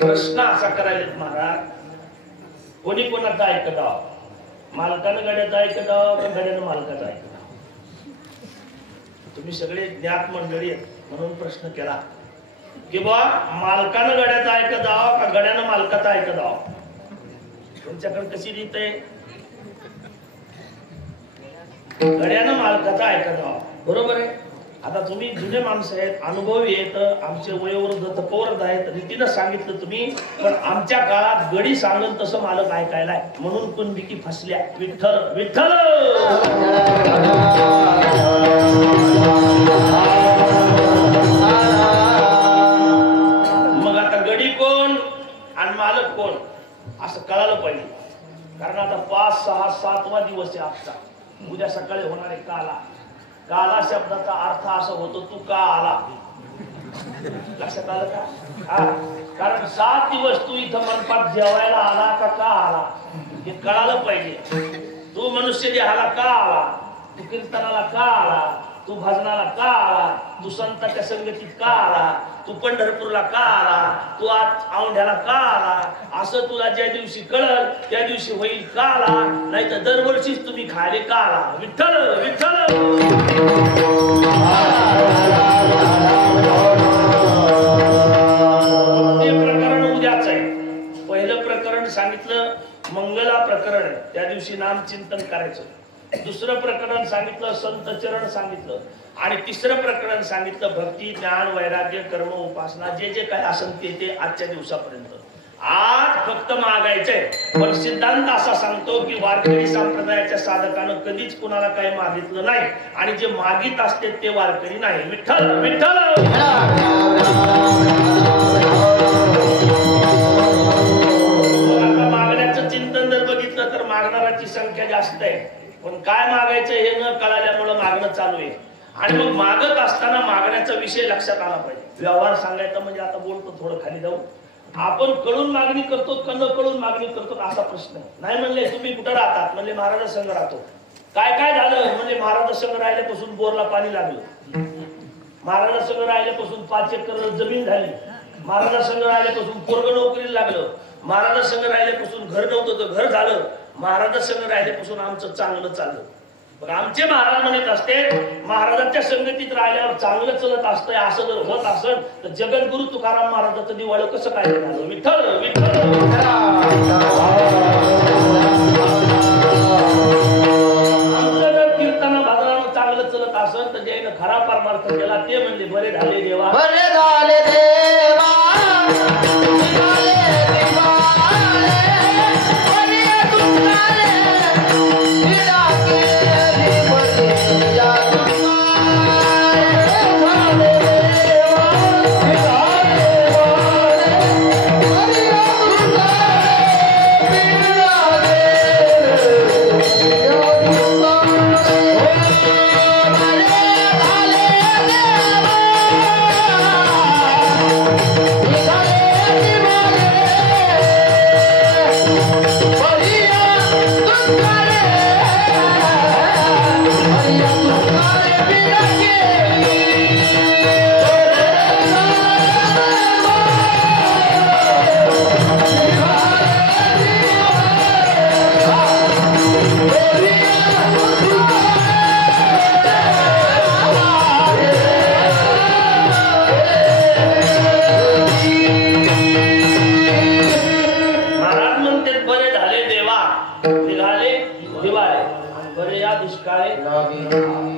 प्रश्न असा करायला महाराज, कोणी कोणाचा ऐकत आहो? मालकानं गाड्याचं ऐकत आहो का गाड्यानं मालकाचं ऐकत आहो? तुम्ही सगळे ज्ञात मंडळी आहेत म्हणून प्रश्न केला की बा मालकानं गाड्याचं ऐकत आहो का गाड्यानं मालकाचं ऐकत आहो? तुमच्याकडे कशी रीत आहे? गाड्यानं मालकाचं ऐकत आहो, बरोबर आहे. आता तुम्ही जुने माणसं आहेत, अनुभवी आहेत, आमचे वयोवृद्ध तपोवृद्ध आहेत, रीतीनं सांगितलं तुम्ही, पण आमच्या काळात गडी सांगन तसं मालक ऐकायलाय म्हणून कुणबिकी फसल्या. विठ्ठल विठ्ठल. मग आता गडी कोण आणि मालक कोण असं कळालं पाहिजे. कारण आता 5, 6, 7वा दिवस आहे आजचा. उद्या सकाळी होणारे काला. काला शब्दाचा अर्थ असा होतो तू का आला. लक्षात आलं का? कारण 7 दिवस तू इथं मनपात जेवायला आला का आला हे कळालं पाहिजे. तू मनुष्य देहाला का आला, तू कीर्तनाला का आला, तू भजनाला का आला, तू संतांच्या संगतीत का आला, तू पंढरपूरला का आला, तू आज औंढ्याला का आला, असं तुला ज्या दिवशी कळल त्या दिवशी होईल का आला. नाही तर दरवर्षीच तुम्ही खायले का आला. विठ्ठल विठ्ठल. ते प्रकरण उद्याच आहे. पहिलं प्रकरण सांगितलं मंगला प्रकरण, त्या दिवशी नामचिंतन करायचं. दुसरं प्रकरण सांगितलं संत चरण सांगितलं, आणि तिसरं प्रकरण सांगितलं भक्ती ज्ञान वैराग्य कर्म उपासना जे जे काय असेल ते आजच्या दिवसापर्यंत. आज फक्त मागायचंय. पण सिद्धांत असा सांगतो की वारकरी संप्रदायाच्या साधकानं कधीच कुणाला काही मागितलं नाही, आणि जे मागित असते ते वारकरी नाही. विठ्ठल विठ्ठल. आता मागण्याचं चिंतन जर बघितलं तर मागणाराची संख्या जास्त आहे, पण काय मागायचं हे न कळाल्यामुळे मागणं चालू आहे. आणि मग मागत असताना मागण्याचा विषय लक्षात आला पाहिजे. व्यवहार सांगायचा म्हणजे आता बोलतो थोडं खाली जाऊ. आपण कळून मागणी करतो का न कळून मागणी करतो असा प्रश्न नाही. म्हणले तुम्ही कुठं राहतात, म्हणले महाराजा संघ राहतो. काय काय झालं म्हणजे महाराजासंग राहिल्यापासून बोरला पाणी लागलं, महाराजासंग राहिल्यापासून 5 एकर जमीन झाली, महाराजासंग राहिल्यापासून पोरग नोकरीला लागलं, महाराजासंग राहिल्यापासून घर नव्हतं तर घर झालं, महाराजासंग राहिल्यापासून आमचं चांगलं चाललं. पण आमचे महाराज म्हणत असते महाराजांच्या संगतीत राहिल्यावर चांगलं चलत असतंय. असं जर होत असेल तर जगद्गुरु तुकाराम महाराजाचं दिवाळं कसं काय झालं? विठ्ठल विठ्ठल आमचं जर कीर्तन भजनानं चांगलं चलत असेल तर ज्यानं खरा परमार्थ केला ते म्हणजे बरे झाले देवा, बरे झाले देवा.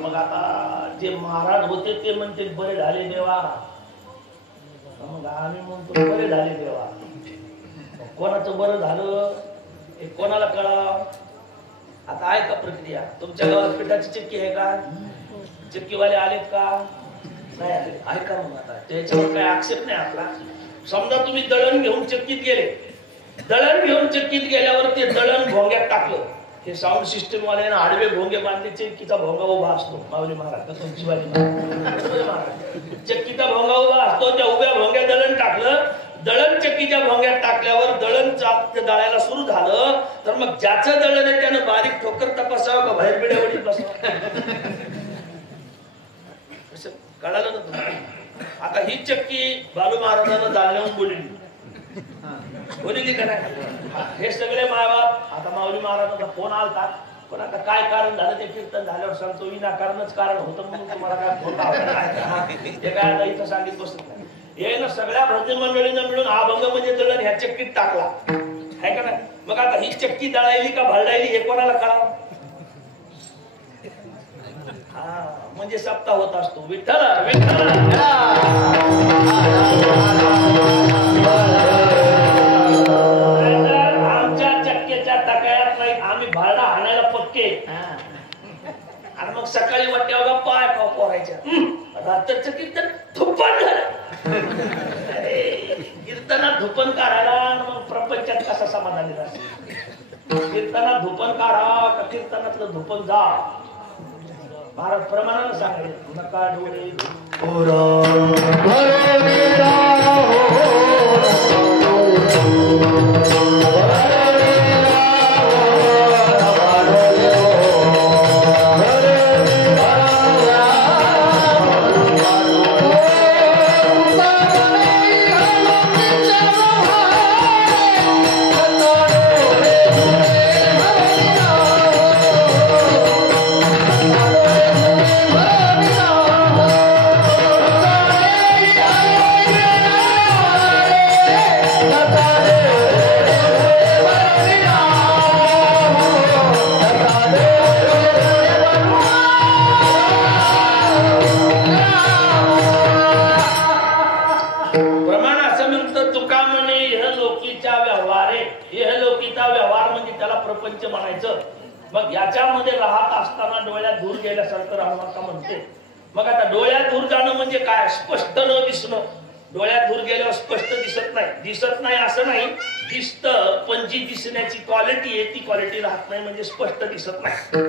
मग आता जे महाराज होते ते म्हणते बरे झाले देवा, मग आम्ही म्हणतो बरे झाले देवा. कोणाचं बरं झालं हे कोणाला कळावं? आता आहे का प्रक्रिया? तुमच्या गावात पिठाची चक्की आहे का? चक्कीवाले आलेत का? नाही आले. आहे का? मग आता त्याच्यावर काही आक्षेप नाही आपला. समजा तुम्ही दळण घेऊन चक्कीत गेले, दळण घेऊन चक्कीत गेल्यावर ते दळण भोंग्यात टाकलं, हे साऊंड सिस्टम वाल्यानं आडवे भोंगे बांधले, चक्कीचा भोंगा उभा असतो. माऊली महाराज शिवाजी महाराज चक्कीचा भोंगा उभा असतो, त्या उभ्या भोंग्यात दळण टाकलं, दळण चक्कीच्या भोंग्यात टाकल्यावर दळण दळायला सुरू झालं तर मग ज्याचं दळण आहे त्यानं बारीक ठोकर तपासावं का बाहेर बिड्यावडीत बसावं? कळालं ना तुम्हाला? आता ही चक्की बालू महाराजांना जाळण्याहून बोलली का नाही? हे सगळे मायबाप आता माऊली महाराजांचा फोन आलता, पण आता काय कारण झालं ते कीर्तन झाल्यावर सांगतो. विनाकारणच कारण होतं म्हणून तुम्हाला काय फोन लावला ते काय आता इथं सांगित बसत नाही. हे ना सगळ्या भजन मंडळीनं मिळून अभंग म्हणजे दळण ह्या चक्कीत टाकला आहे का नाही? मग आता ही चक्की दळायली का भरडायली हे कोणाला कळावं? हा म्हणजे सप्ताह होत असतो. विठ्ठल विठ्ठल आमच्या चक्कीच्या टकायात नाही, आम्ही भाडा हाणायला पक्के. आणि मग सकाळी वाट्यावर पाय पोरायच्या रात्रचं कीर्तन धुप्पन झालं. कीर्तनात धुपन काढायला मग प्रपंचात कसा समाधानी राहतो? कीर्तनात धुपन काढा का कीर्तनातलं धुपन जा? महाराज प्रमाणानं सांगायचं नका डोळे प्रपंच म्हणायचं. मग याच्यामध्ये राहत असताना डोळ्यात धूर गेल्यासारखं राहू नका म्हणते. मग आता डोळ्यात धूर जाणं म्हणजे काय? स्पष्ट न दिसणं. डोळ्यात धूर गेल्यावर स्पष्ट दिसत नाही. दिसत नाही असं नाही, दिसतं, पण जी दिसण्याची क्वालिटी आहे ती क्वालिटी राहत नाही, म्हणजे स्पष्ट दिसत नाही.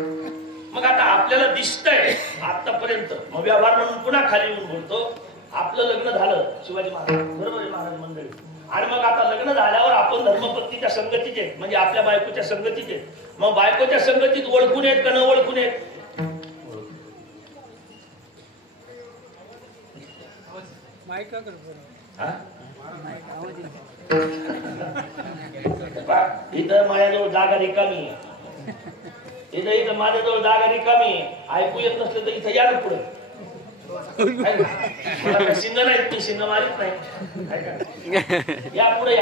मग आता आपल्याला दिसतंय आतापर्यंत, मग व्यवहार म्हणून पुन्हा खाली येऊन बोलतो. आपलं लग्न झालं शिवाजी महाराज बरोबर आहे महाराज मंडळी, आणि मग आता लग्न झाल्यावर आपण धर्मपत्नीच्या संगतीचे म्हणजे आपल्या बायकोच्या संगतीचे, मग बायकोच्या संगतीत ओळखून येत का न ओळखून येत? इथं माझ्याजवळ जागा रिकामी आहे, इथं माझ्याजवळ जागा रिकामी आहे. ऐकू येत नसलं तर इथं या ना पुढे. शिंग नाही, मी शिंग मारित नाही. या पुढे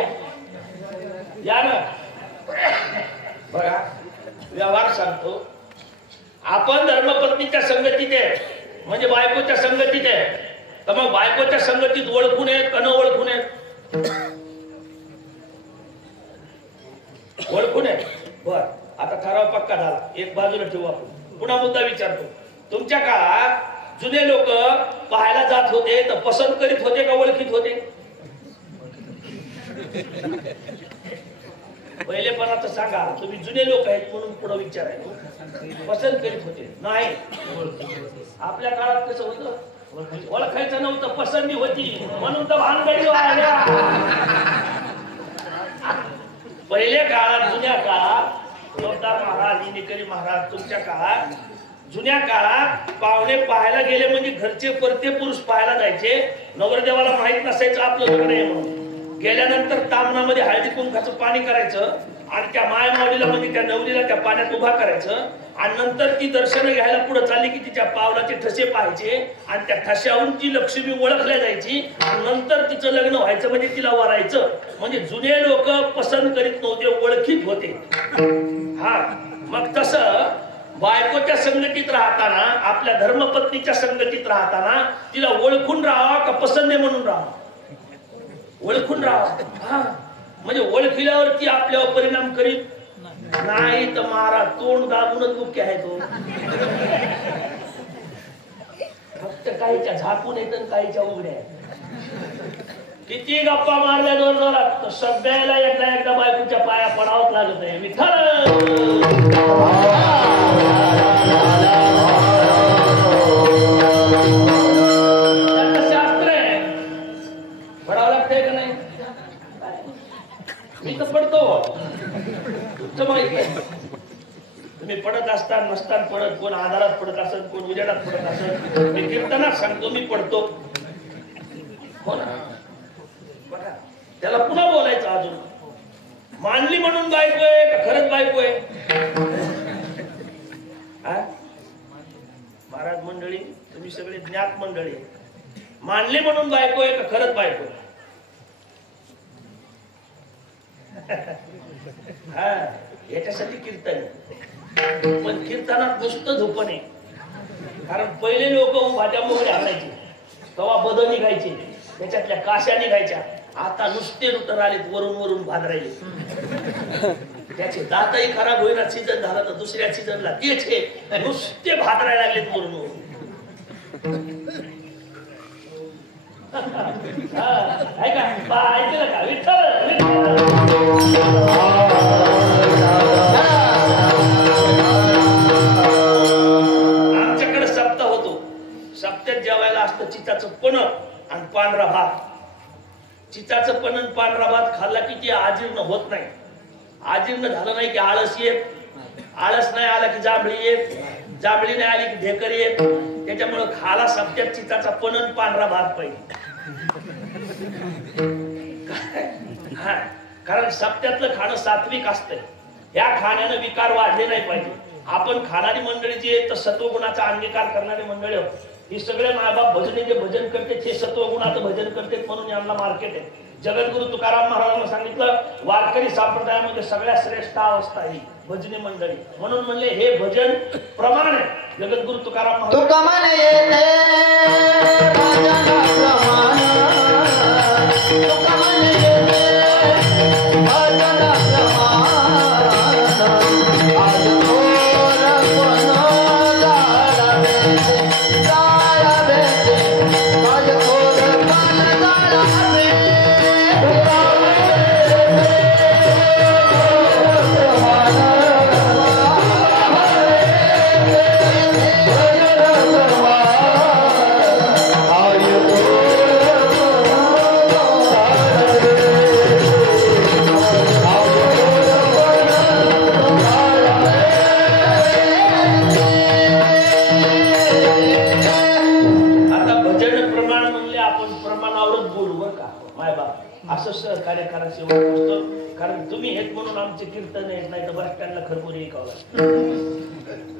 या ना. बघा व्यवहार सांगतो, आपण धर्मपत्नीच्या संगतीत आहे म्हणजे बायकोच्या संगतीत आहे, तर मग बायकोच्या संगतीत ओळखून येत का न ओळखून येत? ओळखून येत. बर, आता ठराव पक्का झाला, एक बाजूला ठेवू आपण. पुन्हा मुद्दा विचारतो, तुमच्या काळात जुने लोक पाहायला जात होते तर पसंत करीत होते का ओळखीत होते? पहिलेपणाचं सांगा, तुम्ही जुने लोक आहेत म्हणून पुढे विचारायचं. पसंत करीत होते नाही, आपल्या काळात कसं होतं, ओळखायचं नव्हतं, पसंती होती म्हणून तर भानगडी व्हायला. पहिल्या काळात जुन्या काळात लोकदार महाराज, निकरी महाराज, तुमच्या काळात जुन्या काळात पाहुणे पाहायला गेले म्हणजे घरचे परते पुरुष पाहायला जायचे. नवरदेवाला माहित नसायचं आपलं लग्न आहे म्हणून. गेल्यानंतर तामणामध्ये हळदी कुंकाचं पाणी करायचं आणि त्या मायमावलीला म्हणजे त्या नवरीला त्या पाण्यात उभा करायचं आणि नंतर ती दर्शन घ्यायला पुढे चालली की तिच्या पावलाचे ठसे पाहायचे आणि त्या ठशावरून ती लक्ष्मी ओळखल्या जायची आणि नंतर तिचं लग्न व्हायचं म्हणजे तिला वरायचं. म्हणजे जुने लोक पसंत करीत नव्हते, ओळखीत होते. हा, मग तसं बायकोच्या संगतीत राहताना, आपल्या धर्मपत्नीच्या संगतीत राहताना तिला ओळखून राहावा का पसंत म्हणून राहावा? ओळखून राहावा. म्हणजे ओळखल्यावर ती आपल्यावर परिणाम करीत नाही तर महाराज तोंड दाबूनच मुख्य आहे तो. फक्त काहीच्या झाकून येत काहीच्या उघड्या. किती गप्पा मारल्या दोन जोरात तर सगळ्याला एकदा बायकोच्या पाया पडावंच लागत आहे. विठ्ठल शास्त्र आहे, पडावं लागतंय का नाही? मी तर पडतो, तुमचं माहित नाही. तुम्ही पडत असताना नसताना पडत, कोण आधारात पडत असत, कोण उजेडात पडत असत. मी कीर्तनात सांगतो मी पडतो. हो ना, बघा त्याला पुन्हा बोलायचं अजून. मानली म्हणून बायको आहे का खरंच बायको आहे? महाराज मंडळी, तुम्ही सगळे ज्ञात मंडळी, मानली म्हणून बायको आहे का खरंच बायको आहे? हा, याच्यासाठी कीर्तन. पण कीर्तनात नुसतं धोपण आहे. कारण पहिले लोक भाज्या मोहरे आणायचे, तेव्हा बद निघायचे, त्याच्यातल्या काश्या निघायच्या. आता नुसते रुटर आलेत, वरून वरून भादरायले. त्याचे दातही खराब होईना, सीजन झाला तर दुसऱ्या सीजनला तेच हे नुसते भादरायला लागलेत वरून वरून. ऐकलं का विठ्ठल? आमच्याकडे सप्ताह होतो. सप्त्यात जेवायला असतं चिताचं पण आणि पांढरा भात. चिताचं पण आणि पांढरा भात खाल्ला की ते आजीर्ण होत नाही. आजीर्ण झालं नाही की आळस येत, आळस नाही आला की जांभळी येत, जांभळी नाही आली की ढेकर येत. त्याच्यामुळे खाला सप्त्यात चिताचा पण आणि पांढरा भात पाहिजे. कारण सप्त्यातलं खाणं सात्विक असतंय. या खाण्याने विकार वाढले नाही पाहिजे. आपण खाणारी मंडळी जी आहे तर सत्वगुणाचा अंगीकार करणारी मंडळी आहोत. ही सगळे मायबाप भजनीचे भजन करते, हे सत्वगुणाचं भजन करते म्हणून यांना मार्केट आहे. जगद्गुरु तुकाराम महाराजांना सांगितलं, वारकरी संप्रदायामध्ये सगळ्यात श्रेष्ठ अवस्था ही भजनी मंडळी. म्हणून म्हणले हे भजन प्रमाण आहे. जगद्गुरु तुकाराम माय बाप असं सहकार्य करायचं एवढं असतं. कारण तुम्ही हेच म्हणून आमचे कीर्तन येत नाही तर बस स्टँडला खरपुरी ऐकावं.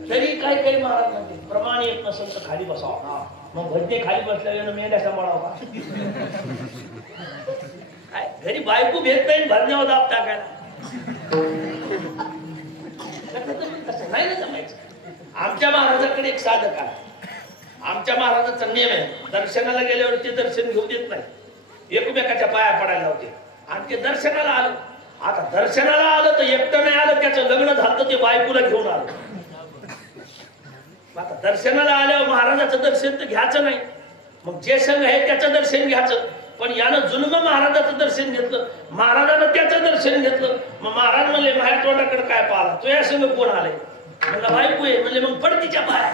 तरी काही काही महाराज म्हणते प्रमाण येत नसेल तर खाली बसावं. मग भजने खाली बसल्यावर मेंढ्या सांभाळावं का? काय घरी बायको भेट नाही भजण्यावर दाब टाकायला नाही ना जमायचं. आमच्या महाराजाकडे एक साधक आहे. आमच्या महाराजाचा नियम आहे दर्शनाला गेल्यावर ते दर्शन घेऊ देत नाही. एकमेकाच्या पाया पडायला होते आणि ते दर्शनाला आलं. आता दर्शनाला आलं तर एकटं नाही आलं त्याचं लग्न झालं ते बायकोला घेऊन आलं. आता दर्शनाला आल्यावर महाराजाचं दर्शन तर घ्यायचं नाही. मग जे संघ आहे त्याचं दर्शन घ्यायचं. पण यानं जुलम महाराजाचं दर्शन घेतलं. महाराजानं त्याचं दर्शन घेतलं. मग महाराज म्हणले माझ्या तोंडाकडे काय पाहिला तो या संघ कोण आले म्हणलं बायको आहे. म्हणजे मग पड तिच्या पाया.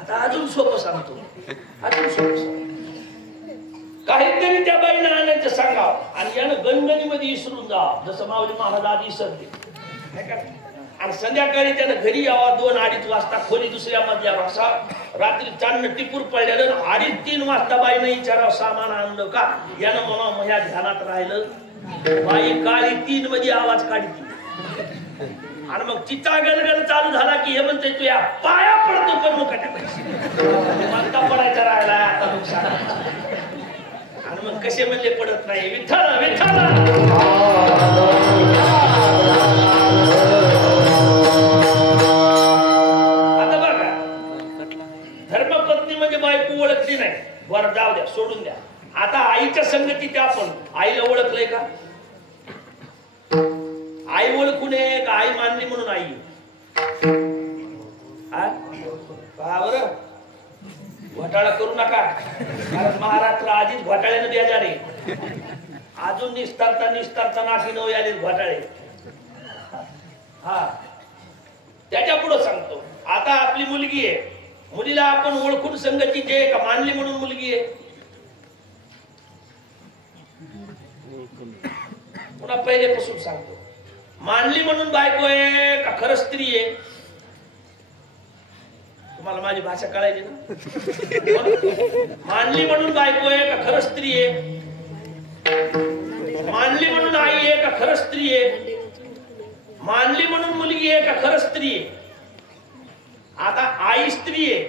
आता अजून सोपं सांगतो. अजून सोपं सांगतो. काहीतरी त्या बाईनं आणायचं सांगावं आणि यानं गणगणीमध्ये विसरून जा जसं माऊली महाराज आधी विसरते. आणि संध्याकाळी त्यानं घरी यावा 2-2:30 वाजता खोली दुसऱ्या मजल्यावर असा रात्री चांदणं टिपूर पडलेलं 2:30-3 वाजता बाईनं विचारावं सामान आणलं का. यानं म्हणा माझ्या ध्यानात राहिलं. बाई काळी 3 मध्ये आवाज काढती आणि मग चिता गलगल चालू झाला की हे म्हणते तू या पाया पडतो पण मुखाच्या पडायचा राहिला आता नुकसान. आणि मग कसे म्हणले पडत नाही विठ्ठल विठ्ठल. आता बघा धर्मपत्नी म्हणजे बायको ओळखली नाही बरं जाऊ द्या सोडून द्या. आता आईच्या संगतीत आपण आईला ओळखलंय का? आई ओळखू नये का आई मानली म्हणून आई बरं घोटाळा करू नका. कारण महाराष्ट्र आधीच घोटाळ्यानं बेजार आहे. अजून निस्तारता नाकी नऊ आले घोटाळे. हा त्याच्या पुढे सांगतो. आता आपली मुलगी आहे. मुलीला आपण ओळखून संगतीची आहे का मानली म्हणून मुलगी आहे? पुन्हा पहिलेपासून सांगतो. मानली म्हणून बायको आहे का खरं स्त्री आहे? तुम्हाला माझी भाषा कळायची ना. मानली म्हणून बायको आहे का खरं स्त्री आहे? मानली म्हणून आई आहे का खरं स्त्री आहे? मानली म्हणून मुलगी आहे का खरं स्त्री आहे? आता आई स्त्री आहे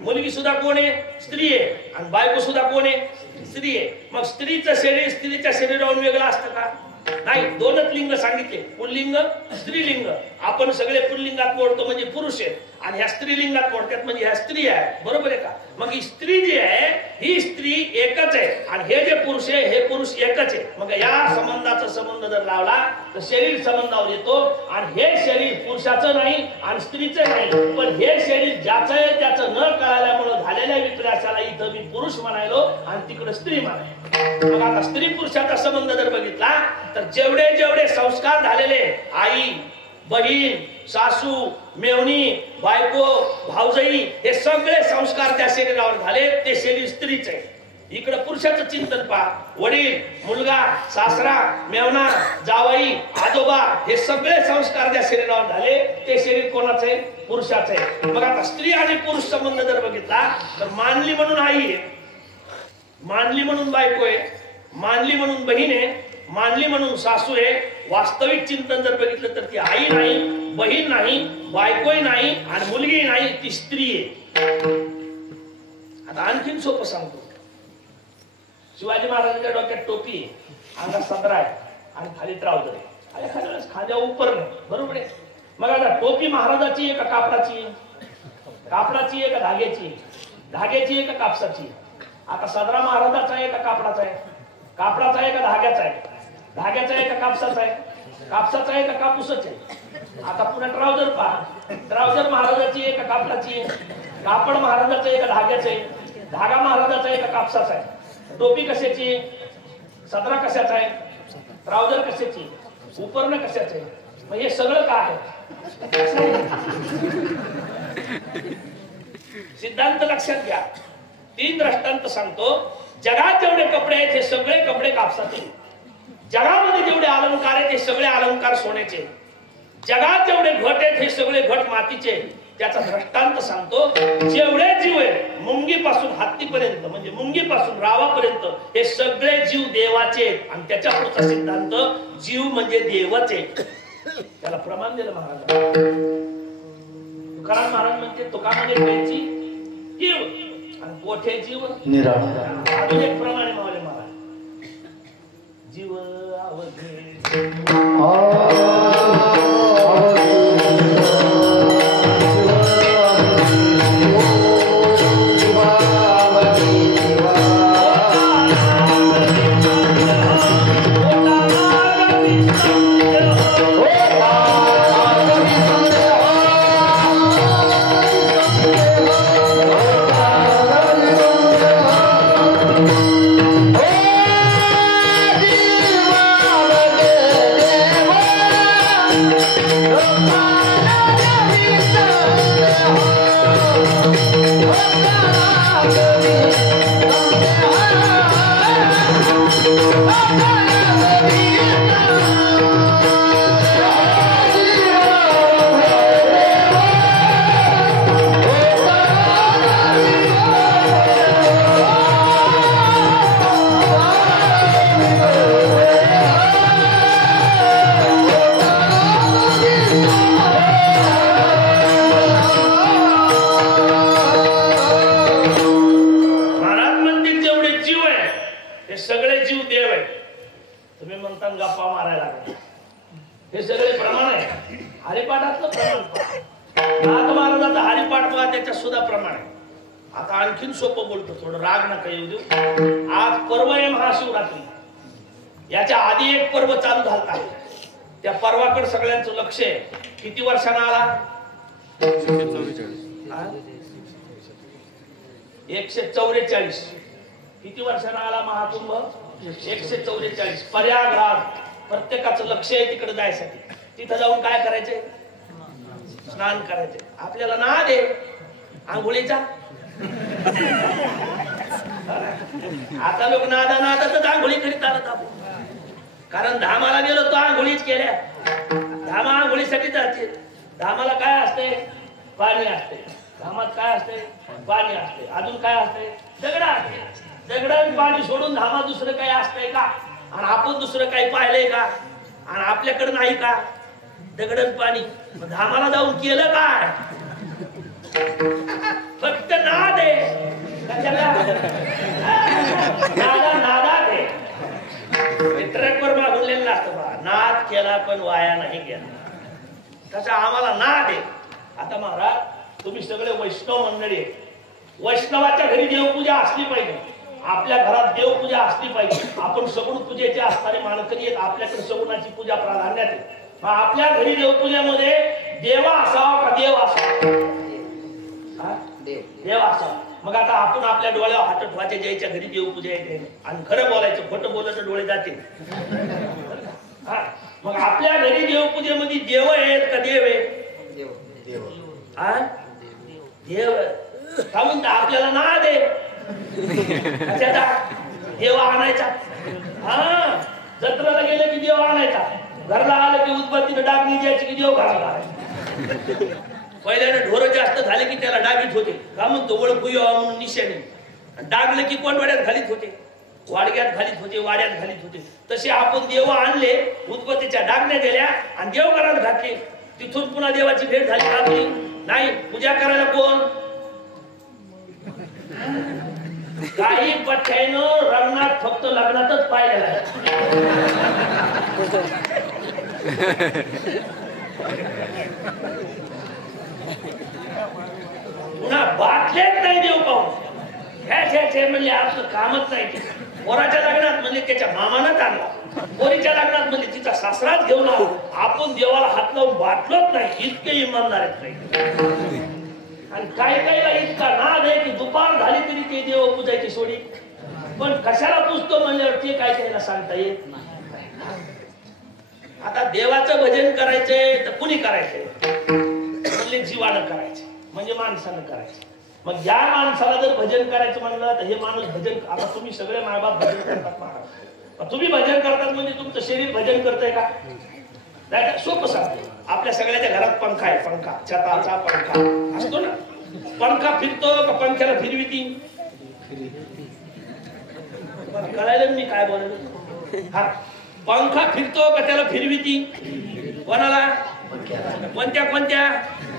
मुलगी सुद्धा कोण आहे? स्त्री आहे. आणि बायको सुद्धा कोण आहे? स्त्री आहे. मग स्त्रीचं शरीर स्त्रीच्या शरीरावर वेगळं असतं का? नाही. 2च लिंग सांगितले पुल्लिंग स्त्रीलिंग. आपण सगळे पुल्लिंगात मोडतो म्हणजे पुरुष आहे आणि ह्या स्त्रीलिंगात मोडतात म्हणजे ह्या स्त्री आहे. बरोबर आहे का? मग ही स्त्री जी आहे ही स्त्री एकच आहे आणि हे जे पुरुष आहे हे पुरुष एकच आहे. मग या संबंधाचा संबंध जर लावला तर शरीर संबंधावर येतो आणि हे शरीर पुरुषाचं नाही आणि स्त्रीचं नाही. पण हे शरीर ज्याचं आहे त्याचं न कळाल्यामुळे झालेल्या विक्रासाला इथं मी पुरुष म्हणायलो आणि तिकडे स्त्री म्हणायलो. मग आता स्त्री पुरुषाचा संबंध जर बघितला तर जेवढे जेवढे संस्कार झालेले आई बहीण सासू मेवणी बायको भाऊजाई हे सगळे संस्कार त्या शरीरावर झाले ते शरीर स्त्रीच आहे. इकडे पुरुषाचं चिंतन पहा. वडील मुलगा सासरा मेवना जावई आजोबा हे सगळे संस्कार त्या शरीरावर झाले ते शरीर कोणाचं आहे? पुरुषाचं आहे. मग आता स्त्री आणि पुरुष संबंध जर बघितला तर मानली म्हणून आई आहे मानली म्हणून बायको आहे मानली म्हणून बहीण आहे मानली म्हणून सासू आहे. वास्तविक चिंतन जर बघितलं तर ती आई नाही बहीण नाही बायकोही नाही आणि मुलगी नाही ती स्त्री आहे. आता आणखीन सोपं सांगतो. शिवाजी महाराजांच्या डोक्यात टोपी आहे अंगात सदरा आहे आणि खाली ट्राउझर आहे आणि खांद्यावर उपरणं. बरोबर आहे. मग आता टोपी महाराजाची आहे का कापडाची आहे? कापडाची आहे का धाग्याची आहे? धाग्याची आहे का कापसाची आहे? आता सदरा महाराजाचा आहे का कापडाचा आहे? कापडाचा आहे का धाग्याचा आहे? धाग्याचा आहे का कापसाचा आहे? कापसाचा आहे का कापूसच आहे? आता पुन्हा ट्राउझर पहा. ट्राउझर महाराजाची आहे का कापडाची आहे? कापड महाराजाचं आहे का धाग्याचं आहे? धागा महाराजाचा आहे का कापसाचा आहे? टोपी कशाची आहे? सदरा कशाचा आहे? ट्राउझर कशाची? उपरणं कशाचं आहे? मग हे सगळं काय आहे? सिद्धांत लक्षात घ्या. 3 दृष्टांत सांगतो. जगात जेवढे कपडे आहेत हे सगळे कपडे कापसाचे. जगामध्ये जेवढे अलंकार आहेत हे सगळे अलंकार सोन्याचे. जगात जेवढे घट आहेत हे सगळे घट मातीचे आहेत. त्याचा दृष्टांत सांगतो. जेवढे जीव आहेत मुंगीपासून हत्तीपर्यंत म्हणजे मुंगीपासून रावापर्यंत हे सगळे जीव देवाचे आहेत. आणि त्याच्या पुढचा सिद्धांत जीव म्हणजे देवच आहे. त्याला प्रमाण दिलं महाराज. तुकाराम महाराज म्हणते तुका म्हणजे त्याची जीव आणि कोठे जीव निराळा. अजून एक प्रमाणे मावले महाराज जीव अवघे याच्या आधी एक पर्व चालू झालता. त्या पर्वाकडे सगळ्यांचं लक्ष आहे. किती वर्षांना आला? 144. किती वर्षांना आला महाकुंभ? 144. प्रयागराज. प्रत्येकाचं लक्ष आहे तिकडे जायसाठी. तिथं जाऊन काय करायचंय? स्नान करायचे. आपल्याला ना दे आंघोळीचा. आता लोक नादातच आंघोळी करीत आलात आपण. कारण धामाला गेलो तो आंघोळीच केल्या. धामा आंघोळीसाठी जाते. धामाला काय असते? पाणी असते. धामात काय असते? पाणी असते. अजून काय असते? दगड असते. दगड पाणी सोडून धामात दुसरं काही असतंय का? आणि आपण दुसरं काही पाहिलंय का? आणि आपल्याकडे नाही का दगड पाणी? धामाला जाऊन केलं काय? फक्त नाद आहे. नादा दे. ट्रकवर मागवलेलं असतं बा. नाद केला पण वाया नाही गेला. तसा आम्हाला नाद आहे. आता महाराज तुम्ही सगळे वैष्णव मंडळी आहे. वैष्णवाच्या घरी देवपूजा असली पाहिजे. आपल्या घरात देवपूजा असली पाहिजे. आपण सगुण पूजेचे असणारे मानकरी आहेत. आपल्याकडे सगुणाची पूजा प्राधान्यात आहे. मग आपल्या घरी देवपूजेमध्ये देवा असावा का देव असावा? देव असावा. मग आता आपण आपल्या डोळ्यावर हात ठेवायचे. ज्याच्या घरी देवपूजा येते आणि खरं बोलायचं, खोटं बोललं तर डोळे जाते. मग आपल्या घरी देवपूजेमध्ये देव आहेत का देव आहे? देव का म्हणता आपल्याला ना दे देव आणायचा. हा जत्रेला गेलं की देव आणायचा. घरला आलं की उदबत्तीनं डागणी द्यायची की देव घराला आणायचा. पहिल्याने ढोर जास्त झाले की त्याला डागीत होते. का म्हणतो ओळखू म्हणून निशाने. डागले की कोण वाड्यात घालीत होते, वाडग्यात घालीत होते, वाड्यात घालीत होते. तसे आपण देव आणले, उदबत्तीच्या डागण्या दिल्या आणि देवघरात घातले. तिथून पुन्हा देवाची भेट झाली का आपली? नाही. पूजा करायला कोण? काही पठ्यानं रंगणात फक्त लग्नातच पाहिलेला आहे. पुन्हा बाटलेच नाही देव पाहून. ह्या म्हणजे आपलं कामच नाही. पोराच्या लग्नात म्हणजे त्याच्या मामानच आणला. पोरीच्या लग्नात म्हणजे तिचा सासराच घेऊन आला. आपण देवाला हात लावून बाटलच नाही. इतके इमानदार आहेत नाही. आणि काही इतका नाद आहे की दुपार झाली तरी ते देव पूजायची सोडी. पण कशाला पुजतो म्हणल्यावर ते काय त्याला सांगता येत नाही. आता देवाचं भजन करायचंय तर कुणी करायचंय? म्हणजे जीवानं करायचं, म्हणजे माणसानं करायचं. मग या माणसाला जर भजन करायचं म्हणलं तर हे माणूस भजन. आता तुम्ही सगळे मायबाप भजन करतात महाराज. तुम्ही भजन करतात म्हणजे तुमचं शरीर भजन करतंय का? नाही सोपं सांगतो. आपल्या सगळ्याच्या घरात पंखा आहे, पंखा, छताचा पंखा असतो ना. पंखा फिरतो का पंख्याला फिरविती? कळायला मी काय बोललो? हा, पंखा फिरतो का त्याला फिरविती? कोणाला? कोणत्या कोणत्या?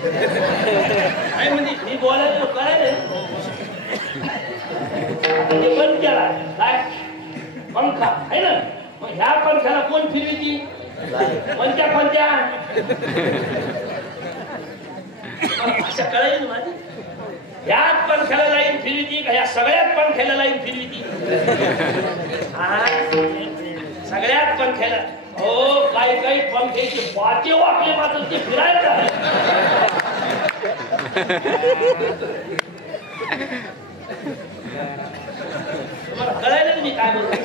म्हणजे मी बोलायला कळायला बंद केला काय? पंखा आहे ना, मग ह्या पंख्याला कोण फिरविती? कोणत्या कोणत्या? असं कळायला माझी. ह्याच पंख्याला लाईन फिरविती का ह्या सगळ्यात पंख्याला लाईन फिरविती? सगळ्यात पंख्याला. हो, काही काही पंख्याचे पाते वाकले मात्र ते फिरायला तुम्हाला कळायला मी काय बोलतो?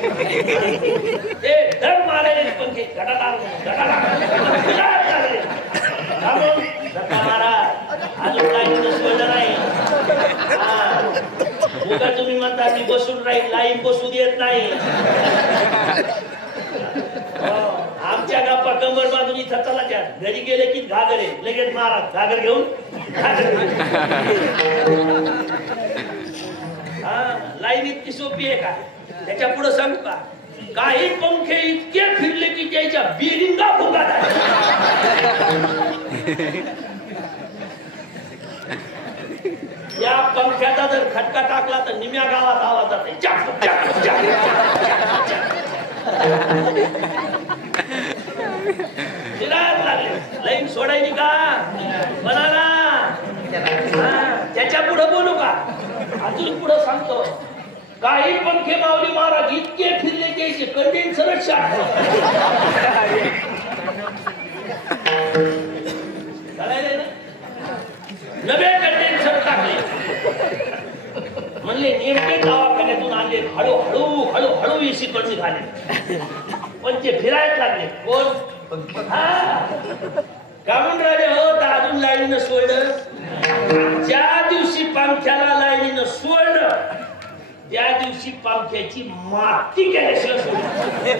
ते धड मारायले पंखे, अजून काही सोडलं नाही. उगा तुम्ही म्हणता मी बसून राहील, लाईन बसू देत नाही. आमच्या गप्पा कंबर बांधून इथं चला त्या घरी गेले की घागरे लगेच मारा, घागर घेऊन लाईन इतकी सोपी आहे का? त्याच्या पुढे सांगू का? काही पंखे इतके फिरले की त्याच्या बिरिंगा फुगात आहे. या पंख्याचा जर खटका टाकला तर निम्या गावात आवाज जाते. लाईन सोडायची का? बनाना त्याच्या पुढे बोलू का? अजून पुढे सांगतो. काही पंखे माऊली महाराज इतके फिरले की कंडेन्सरच शाट नवे कंडेन्सर टाकले. म्हणले नेमके दवाखान्यातून आणले. हळूहळू हळूहळू एसी कमी झाले पण ते फिरायला लागले. कोण? कामून राजे हो तर अजून लाईनीनं सोडलं. ज्या दिवशी पंख्याला लाईनीनं सोडलं त्या दिवशी पंख्याची माती केल्याशिवाय सोडली.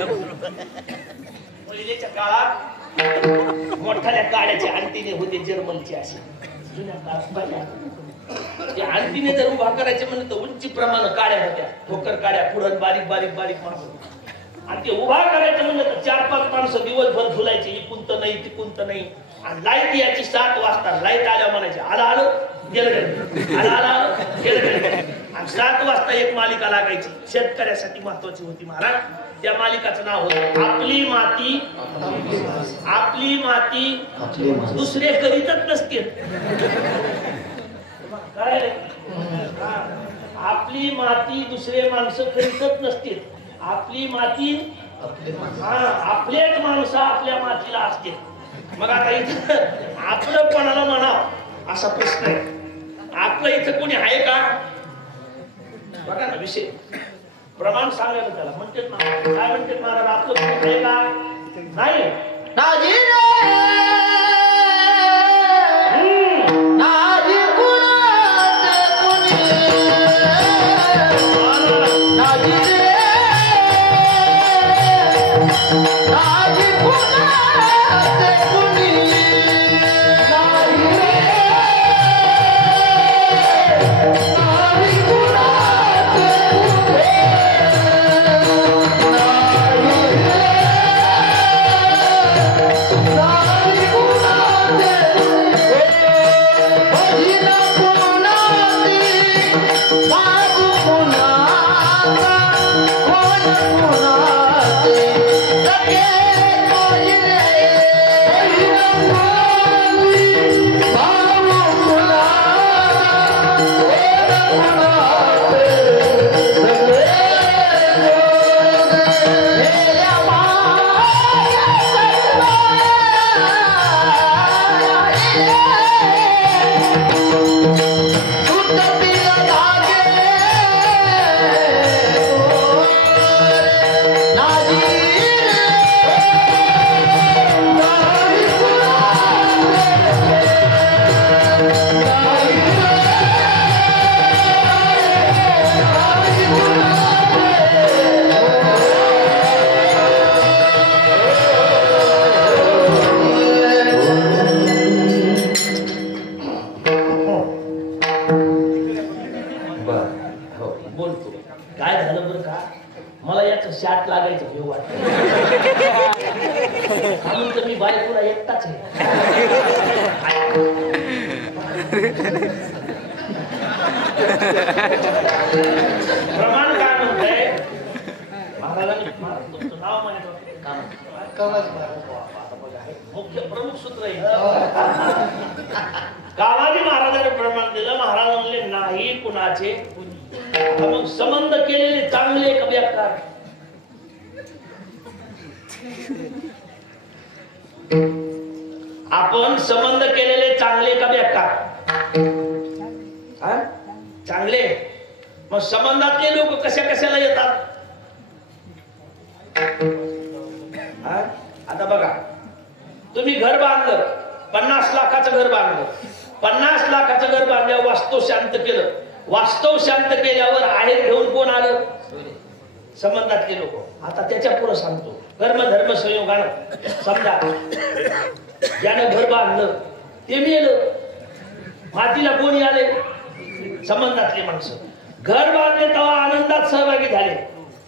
पहिल्याच्या काळात मोठ्या गाड्याचे अंतिने होते जर्मनचे असे जुन्या काळात. त्या अंतिने जर उभा करायचे म्हणलं तर उंची प्रमाणे काड्या होत्या, ठोकर काड्या पुढं बारीक बारीक बारीक माणसं. आणि ते उभा करायचं म्हणलं तर 4-5 माणसं दिवसभर झुलायचे, इकून तर नाही तिकून तर नाही. आणि लाईट याची 7 वाजता लाईट आल्या म्हणायचे आलं आलं गेलं गेलं, आलं आलं आलं गेलं गेलं. आणि 7 वाजता एक मालिका लागायची, शेतकऱ्यासाठी महत्वाची होती महाराज. त्या मालिकाचं नाव होतं आपली माती आपली माती दुसरे करीतच नसते. काय आपली माती दुसरे माणसं करीतच नसतील. आपली माती आपलेच माणसं आपल्या मातीला असते. मग आता इथं आपलं कोणाला म्हणावं असा प्रश्न आहे. आपलं इथं कोणी आहे का? बघा ना विषय प्रमाण सांगायला त्याला म्हणतात ना, काय म्हणतात महाराज? आपलं कोणी आहे का? नाही. Yeah. बायकोला एकटाच आहे. प्रमाण काय म्हणतंय महाराजांनी? तुमचं नाव माहिती मुख्य प्रमुख सूत्र आहे. गावाने महाराजांनी प्रमाण दिलं. महाराज म्हणले नाही कुणाचे. मग संबंध केलेले चांगले का बेकार? आपण संबंध केलेले चांगले का बेकार? चांगले. मग संबंधातले लोक कशा कशाला येतात? आता बघा, तुम्ही घर बांधलं, 50 लाखाचं घर बांधलं, 50 लाखाचं घर बांधल्यावर वास्तव शांत केलं. वास्तव शांत केल्यावर आहेर घेऊन कोण आलं? संबंधातले लोक. आता त्याच्या पुढे सांगतो, कर्म धर्म संयोगानं समजा ज्यानं घर बांधलं ते मेलं, मातीला कोणी आले? संबंधातले माणसं. घर बांधले तेव्हा आनंदात सहभागी झाले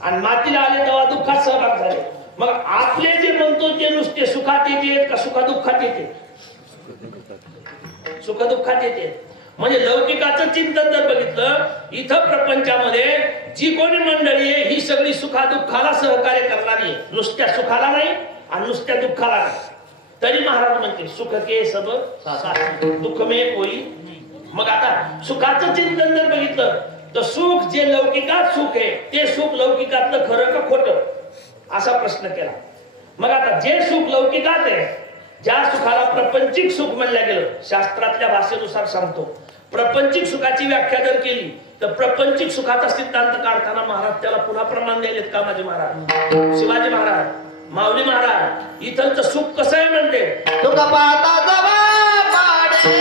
आणि मातीला आले तेव्हा दुःखात सहभागी झाले. मग आपले जे म्हणतो ते नुसते सुखात येते का सुखादुःखात येते? सुखदुःखात येते. म्हणजे लौकिकाचं चिंतन जर बघितलं, इथं प्रपंचामध्ये जी कोणी मंडळी आहे ही सगळी सुखादुःखाला सहकार्य करणारी आहे. नुसत्या सुखाला नाही आणि नुसत्या दुःखाला नाही. तरी महाराज म्हणते सुख के सब साथ, दुःख में कोई. मग आता सुखाचं चिंतन जर बघितलं तर सुख जे लौकिकात सुख आहे ते सुख लौकिकातलं खरं का खोटं असा प्रश्न केला. मग आता जे सुख लौकिकात आहे, ज्या सुखाला प्रपंचिक सुख म्हणलं गेलं, शास्त्रातल्या भाषेनुसार सांगतो, प्रपंचिक सुखाची व्याख्या जर केली तर प्रपंचिक सुखाचा सिद्धांत काढताना महाराज त्याला पुन्हा प्रमाण द्यायलेत. कामाजी महाराज, शिवाजी महाराज, माऊली महाराज इथलचं सुख कसं आहे म्हणते? सुख पाहता जवा पाडे,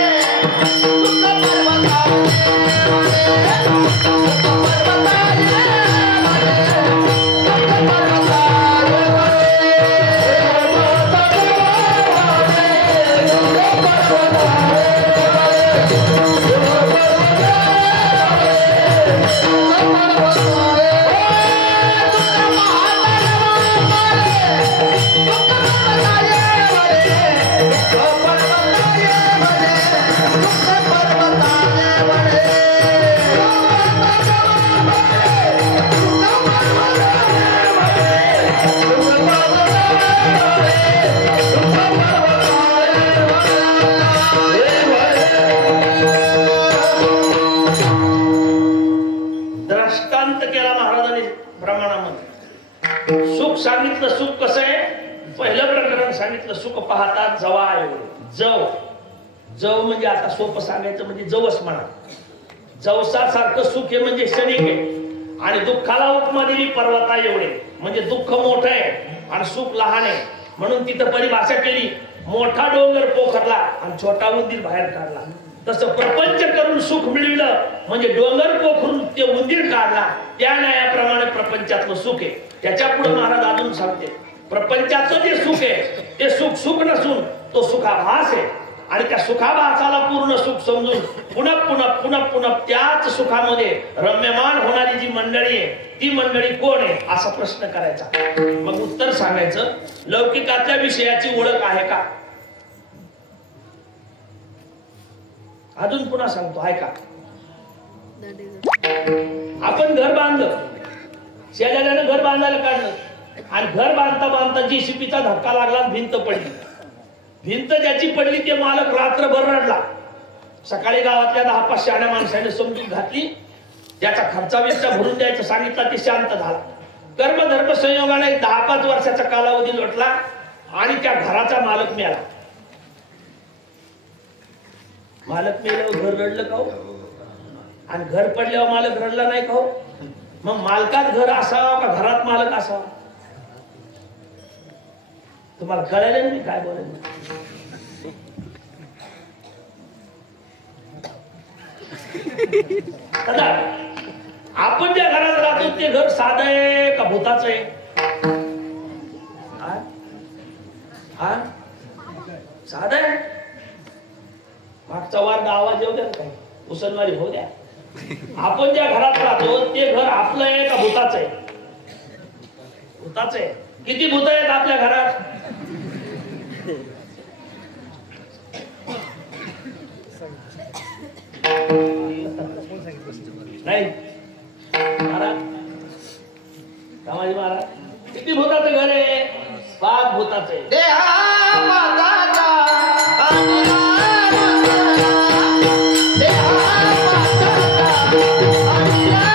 सुख सांगितलं सुख कसं आहे. पहिलं प्रकरण सांगितलं सुख पाहतात जवा एवढे. जव जव म्हणजे आता सोपं सांगायचं म्हणजे जवस म्हणा. जवसासारखं सुख आहे म्हणजे क्षणिक आहे. आणि दुःखाला उपमा दिली पर्वता एवढे, म्हणजे दुःख मोठं आहे आणि सुख लहान आहे. म्हणून तिथं परिभाषा केली, मोठा डोंगर पोखरला आणि छोटा उंदीर बाहेर काढला. तसं प्रपंच करून सुख मिळविलं म्हणजे डोंगर पोखरून ते उंदीर काढला. त्या न्यायाप्रमाणे प्रपंचातलं सुख आहे. त्याच्या पुढे महाराज अजून सांगते, प्रपंचाचं जे सुख आहे ते सुख सुख नसून तो सुखाभास आहे. आणि त्या सुखाभासाला पूर्ण सुख समजून पुन्हा पुन्हा पुन्हा पुन्हा त्याच सुखामध्ये रम्यमान होणारी जी मंडळी आहे ती मंडळी कोण आहे असा प्रश्न करायचा. मग उत्तर सांगायचं, लौकिकातल्या विषयाची ओळख आहे का? अजून पुन्हा सांगतो ऐका. आपण घर बांधलं, शेजाऱ्यानं घर बांधायला काढलं आणि घर बांधता बांधता JCBचा धक्का लागला, भिंत पडली. भिंत ज्याची पडली ते मालक रात्रभर रडला. सकाळी गावातल्या 10-5 शहाण्या माणसाने समजून घातली, त्याचा खर्चा विर्चा भरून द्यायचं सांगितलं, ते शांत झाला. कर्मधर्म संयोगाने 10-5 वर्षाचा कालावधी लोटला आणि त्या घराचा मालक मिळाला. मालक मेल्यावर घर रडलं का हो? आणि घर पडल्यावर मालक रडला नाही का हो? मग मालकात घर असावं का घरात मालक असावा? तुम्हाला कळालं नाही काय बोलायचं? दादा, आपण ज्या घरात राहतो ते घर साधं आहे का भूताचं आहे? साधं आहे. मागचा वार आवाज येऊ द्या काय, मुसलमानी होऊ द्या. आपण ज्या घरात राहतो ते घर आपलं आहे का भूताचं आहे? भूताचं आहे. किती भूत आहेत आपल्या घरात? कोणाचं आहे? देहा माताचा अनिला देहा माताचा अनिला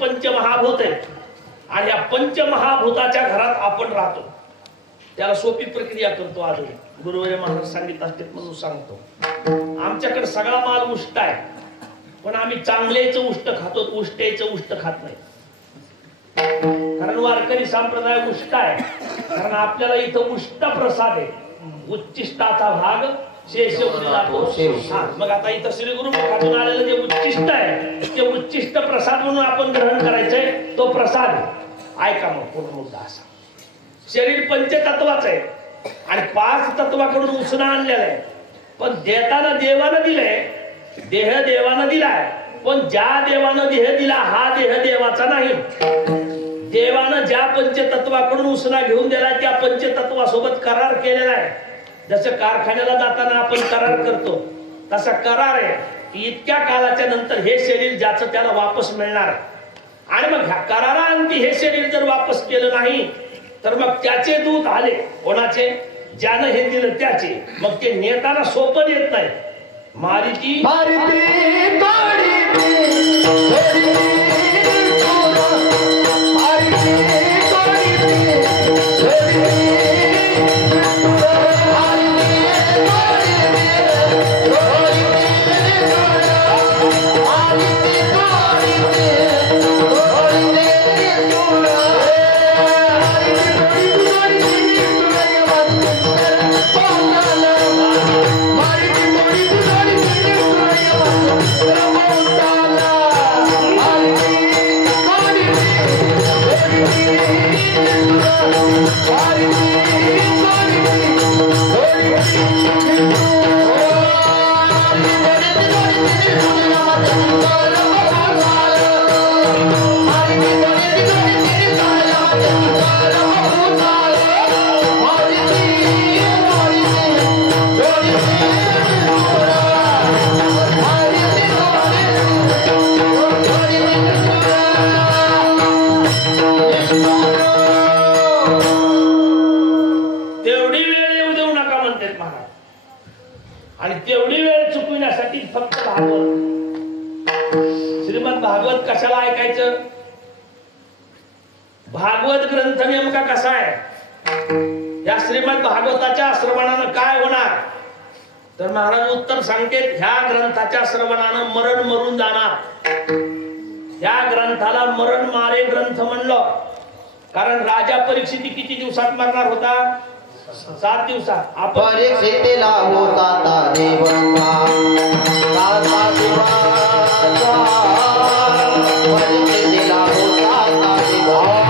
पंचमहाभूत आहे आणि या पंचमहाभूताच्या घरात आपण राहतो. त्याला सोपी प्रक्रिया करतो. अजून गुरुवर्य महाराज सांगितलं असते म्हणून सांगतो. आमच्याकडे सगळा माल उष्ट आहे, पण आम्ही चांगलेचं उष्ट खातो, उष्टेचं उष्ट खात नाही. कारण वारकरी संप्रदाय उष्ट आहे. कारण आपल्याला इथं उष्ट प्रसाद आहे. उच्चिष्टाचा भाग शेष जातो. मग आता इथं श्री गुरु मुखातून आलेलं जे उच्चिष्ट आहे ते उच्चिष्ट प्रसाद म्हणून आपण ग्रहण करायचंय. तो प्रसाद ऐका मग पूर्ण मुद्दा असा. शरीर पंचतत्वाचं आहे आणि 5 तत्वाकडून उसना आणलेला आहे. पण देताना देवानं दिलंय, देह देवानं दिलाय. पण ज्या देवानं देह दिला हा देह देवाचा नाही. देवानं ज्या पंचतत्वाकडून उसना घेऊन दिलाय त्या पंचतत्वासोबत करार केलेला आहे. जसं कारखान्याला जाताना आपण करार करतो तसा करार आहे की इतक्या कालाच्या नंतर हे शरीर ज्याचं त्याला वापस मिळणार. आणि मग ह्या करारांती हे शरीर जर वापस केलं नाही तर मग त्याचे दूत आले. कोणाचे? ज्यानं हे दिलं त्याचे. मग ते नेताना सोपं येत नाही. मारिती आणि तेवढी वेळ चुकविण्यासाठी फक्त भागवत. श्रीमद भागवत कशाला ऐकायचं? भागवत ग्रंथ नेमका कसा आहे? या श्रीमद भागवताच्या श्रवणानं काय होणार? तर महाराज उत्तर सांगतेत, ह्या ग्रंथाच्या श्रवणानं मरण मरून जाणार. या ग्रंथाला मरण मारे ग्रंथ म्हणलं. कारण राजा परीक्षिती किती दिवसात मरणार होता? 7 दिवसात. आपण परीक्षितीला होता देवता 7 दिवसाचा. परीक्षितीला होता देवता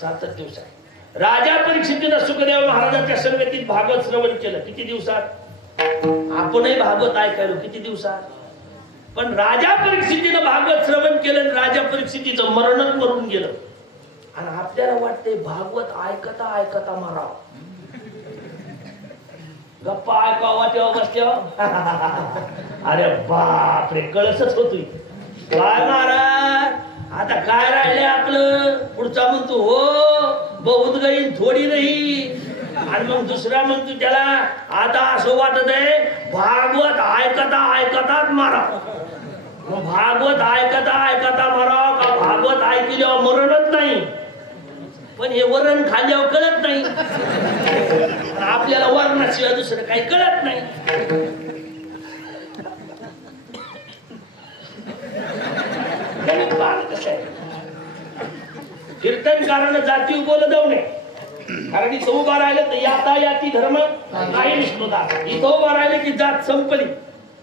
7 दिवस आहे. राजा परीक्षितीनं सुखदेव महाराजांच्या संगतीत भागवत श्रवण केलं. किती दिवसात? आपणही भागवत ऐकायलो किती दिवसात. पण राजा परीक्षितीनं भागवत श्रवण केलं. राजा परीक्षितीचं मरणच मरून गेलं. आणि आपल्याला वाटतंय भागवत ऐकता ऐकता माराव. गप्पा ऐकावा तेव्हा बसल्या. अरे बापरे, कळसच होतोय. काय महाराज आता काय राहिले आपलं? पुढचा म्हणतो हो बहुत गई थोडी नाही. आणि मग दुसरा म्हणतो त्याला आता असं वाटत आहे भागवत ऐकता ऐकताच माराव. मग भागवत ऐकता ऐकता माराव का भागवत ऐकल्यावर मरणच नाही. पण हे वरण खाल्ल्यावर कळत नाही. आपल्याला वरणाशिवाय दुसरं काही कळत नाही. कीर्तनकारानं जाती बोलत जाऊ नये. कारण इथं उभा राहिलं तर याता याती धर्म नाही विष्णुदा. इथं उभा राहिलं की जात संपली.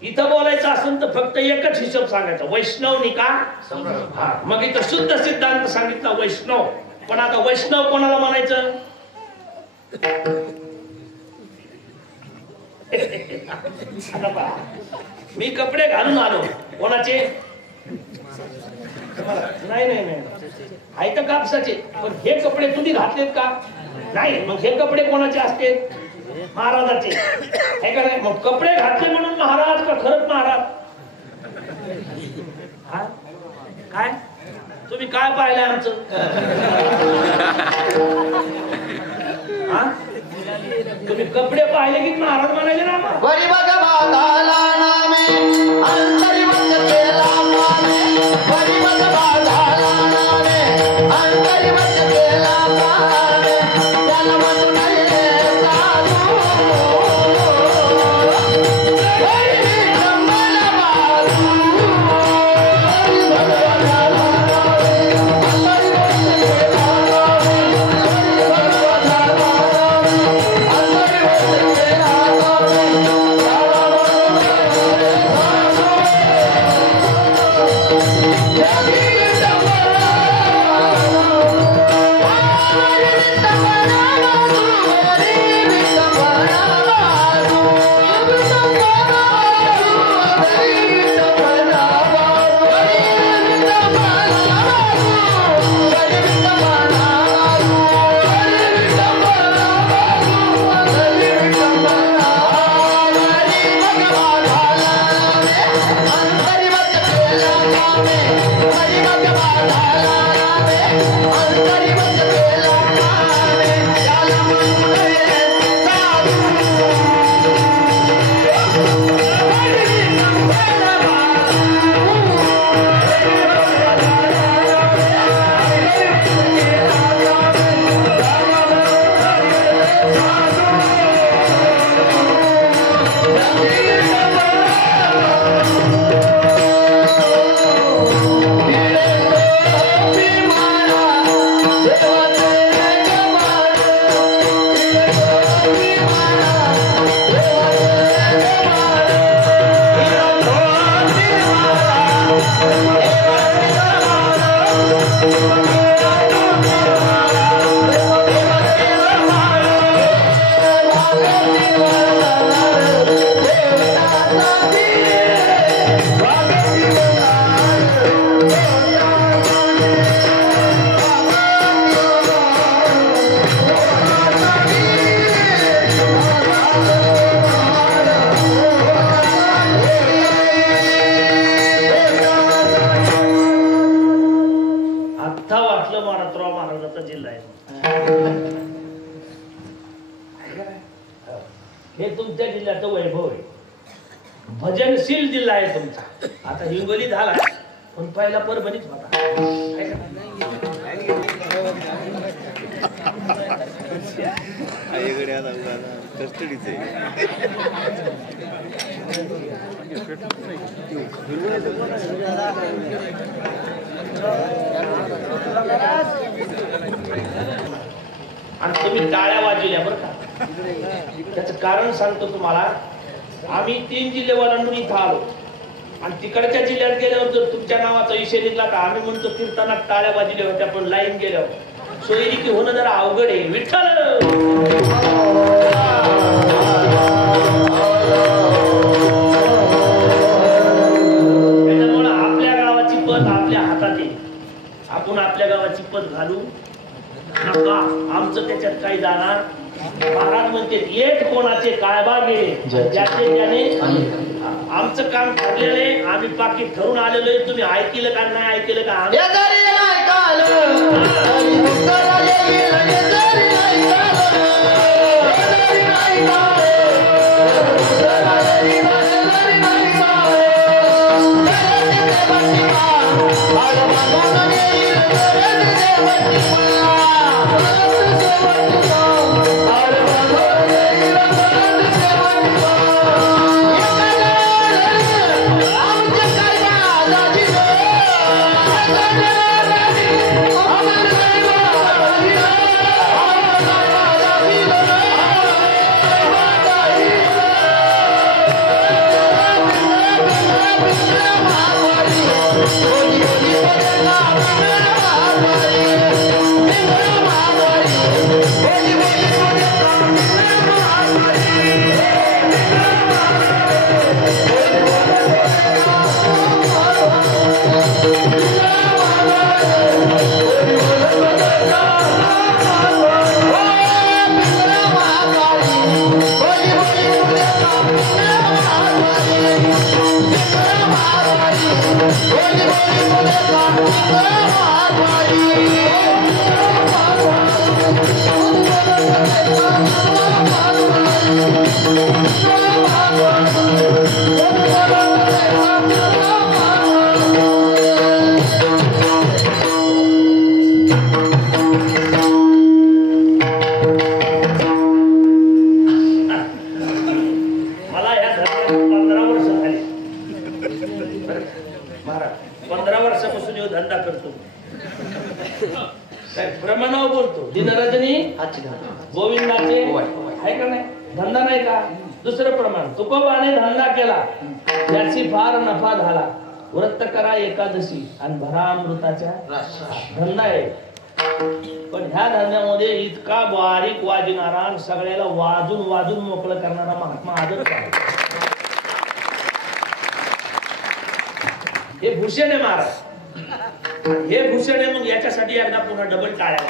इथं बोलायचं असेल तर फक्त एकच हिशोब सांगायचा वैष्णव निका. मग इथं शुद्ध सिद्धांत सांगितला वैष्णव. पण आता वैष्णव कोणाला म्हणायचं? मी कपडे घालून आलो कोणाचे? नाही नाही नाही आहे तर कापसाचे. पण हे कपडे तुम्ही घातलेत का? नाही. मग हे कपडे कोणाचे असते? महाराजाचे. हे का नाही? मग कपडे घातले म्हणून महाराज का खरंच महाराज? काय तुम्ही काय पाहिलंय आमचं? तुम्ही कपडे पाहिले की महाराज म्हणाले ना. वरी बघ बाधाला नामे अंतरी वच केला नामे. वरी बघ बाधाला नामे अंतरी वच केला नामे. त्याला म्हणू नाही रे साधू. वरी कमल बाजू. हे तुमच्या जिल्ह्याचं वैभव आहे. भजनशील जिल्हा आहे तुमचा. आता हिंगोली झाला पण पहिला परभणीच होता. आणि तुम्ही टाळ्या वाजवल्या बरं का. त्याचं कारण सांगतो तुम्हाला. आम्ही 3 जिल्हेवालांनी इथं आलो आणि तिकडच्या जिल्ह्यात गेल्यावर जर तुमच्या नावाचा विषय निघला तर आम्ही म्हणतो कीर्तनात टाळ्या वाजवल्या होत्या पण लाईन गेल्यावर सोयरिकी होणं जरा अवघड आहे. विठ्ठल त्याच्यामुळे आपल्या गावाची पत आपल्या हातात आहे. आपण आपल्या गावाची पत घालू नका. आमचं त्याच्यात काही जाणार. महाराज म्हणते येत कोणाचे काळबा गेले ज्याचे त्याने. आमचं काम ठरलेलं आहे. आम्ही पाकिट ठरून आलेलो आहे. तुम्ही ऐकलं का नाही ऐकलं का? प्रमाणावर बोलतो. दिनरजनी गोविंदाचे आहे का नाही? धंदा नाही का? दुसरं प्रमाण तुकोबाने धंदा केला त्याची फार नफा झाला. व्रत करा एकादशी आणि भरा अमृताच्या. धंदा आहे पण ह्या धंद्यामध्ये इतका बारीक वाजणारा आणि सगळ्याला वाजून वाजून मोकळं करणारा महात्मा आजच आहे. हे भूषण आहे महाराज. हे भूषण आहे. मग याच्यासाठी एकदा पुन्हा डबल टाळ्या.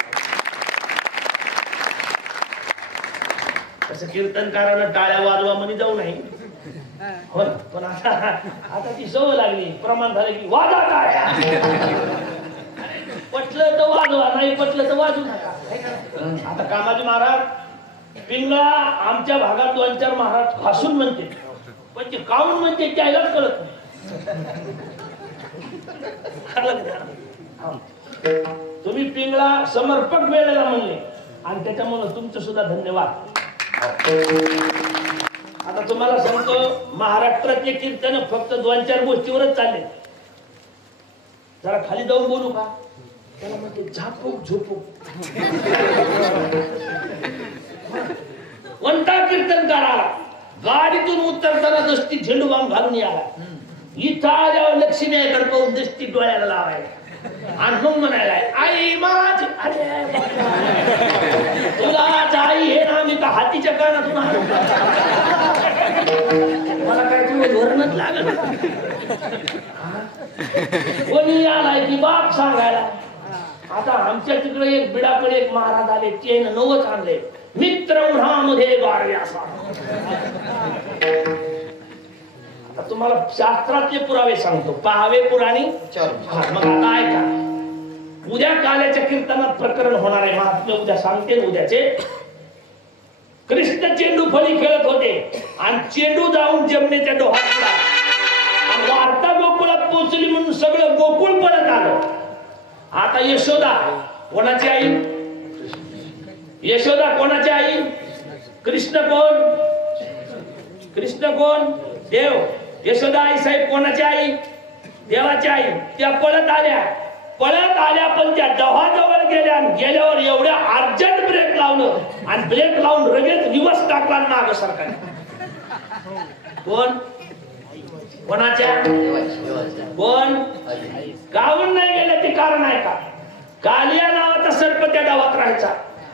तसं कीर्तनकारानं टाळ्या वाजवा म्हणे जाऊ नाही हो. पण आता ती सवय लागली. प्रमाण झालं की वाजा टाळ्या. पटलं तर वाजवा नाही पटलं तर वाजू नका. आता कामाजी महाराज पिंगळा आमच्या भागात 2-4 महाराज हसून म्हणते पण ते काऊन म्हणते त्यालाच कळत नाही. तुम्ही पिंगळा समर्पक वेळेला म्हणले आणि त्याच्यामुळे तुमचं सुद्धा धन्यवाद. आता तुम्हाला सांगतो महाराष्ट्रातले कीर्तन फक्त 2-4 गोष्टीवरच चालले. जरा खाली जाऊन बोलू का? त्याला म्हणते झापूक झोपूक. कोणता कीर्तनकार आला गाडीतून उतरताना दस्ती झेंडू बाम घालून याला. इथं आल्यावर लक्ष्मी आहे पाहून दस्ती डोळ्याला लावायला आणि मग म्हणायला आई माझी तुला आई हे ना मी का हातीच्या कानातून मला काय तुम्ही धोरणच लागल. कोणी आलाय की बाप सांगायला. आता आमच्या तिकडे एक बिडाकडे एक महाराज आले ते नवच आणले मित्र उन्हामध्ये गारव्यासा. तुम्हाला शास्त्रातले पुरावे सांगतो पाहावे पुराणी. मग आता ऐका उद्या काल्याच्या कीर्तनात प्रकरण होणार आहे. महात्म्य उद्या सांगते. उद्याचे कृष्ण चेंडू फळी खेळत होते आणि चेंडू जाऊन जमनेच्या डोहात पडला आणि वार्ता गोकुळात पोहोचली म्हणून सगळं गोकुळ पडत आलं. आता यशोदा कोणाची आई? यशोदा कोणाची आई? कृष्ण कोण? कृष्ण कोण? देव. यशोदा आई साहेब कोणाची आई? देवाची आई. त्या पळत आल्या पण त्या डहाजवळ गेल्या. गेल्यावर एवढ्या अर्जंट ब्रेक लावलं आणि ब्रेक लावून लगेच रिवर्स टाकला माग सरकार. कोण? कोणाच्या? कोण? गावून नाही गेलं ते कारण आहे का? कालिया नावाचा सर्प त्या गावात राहायचा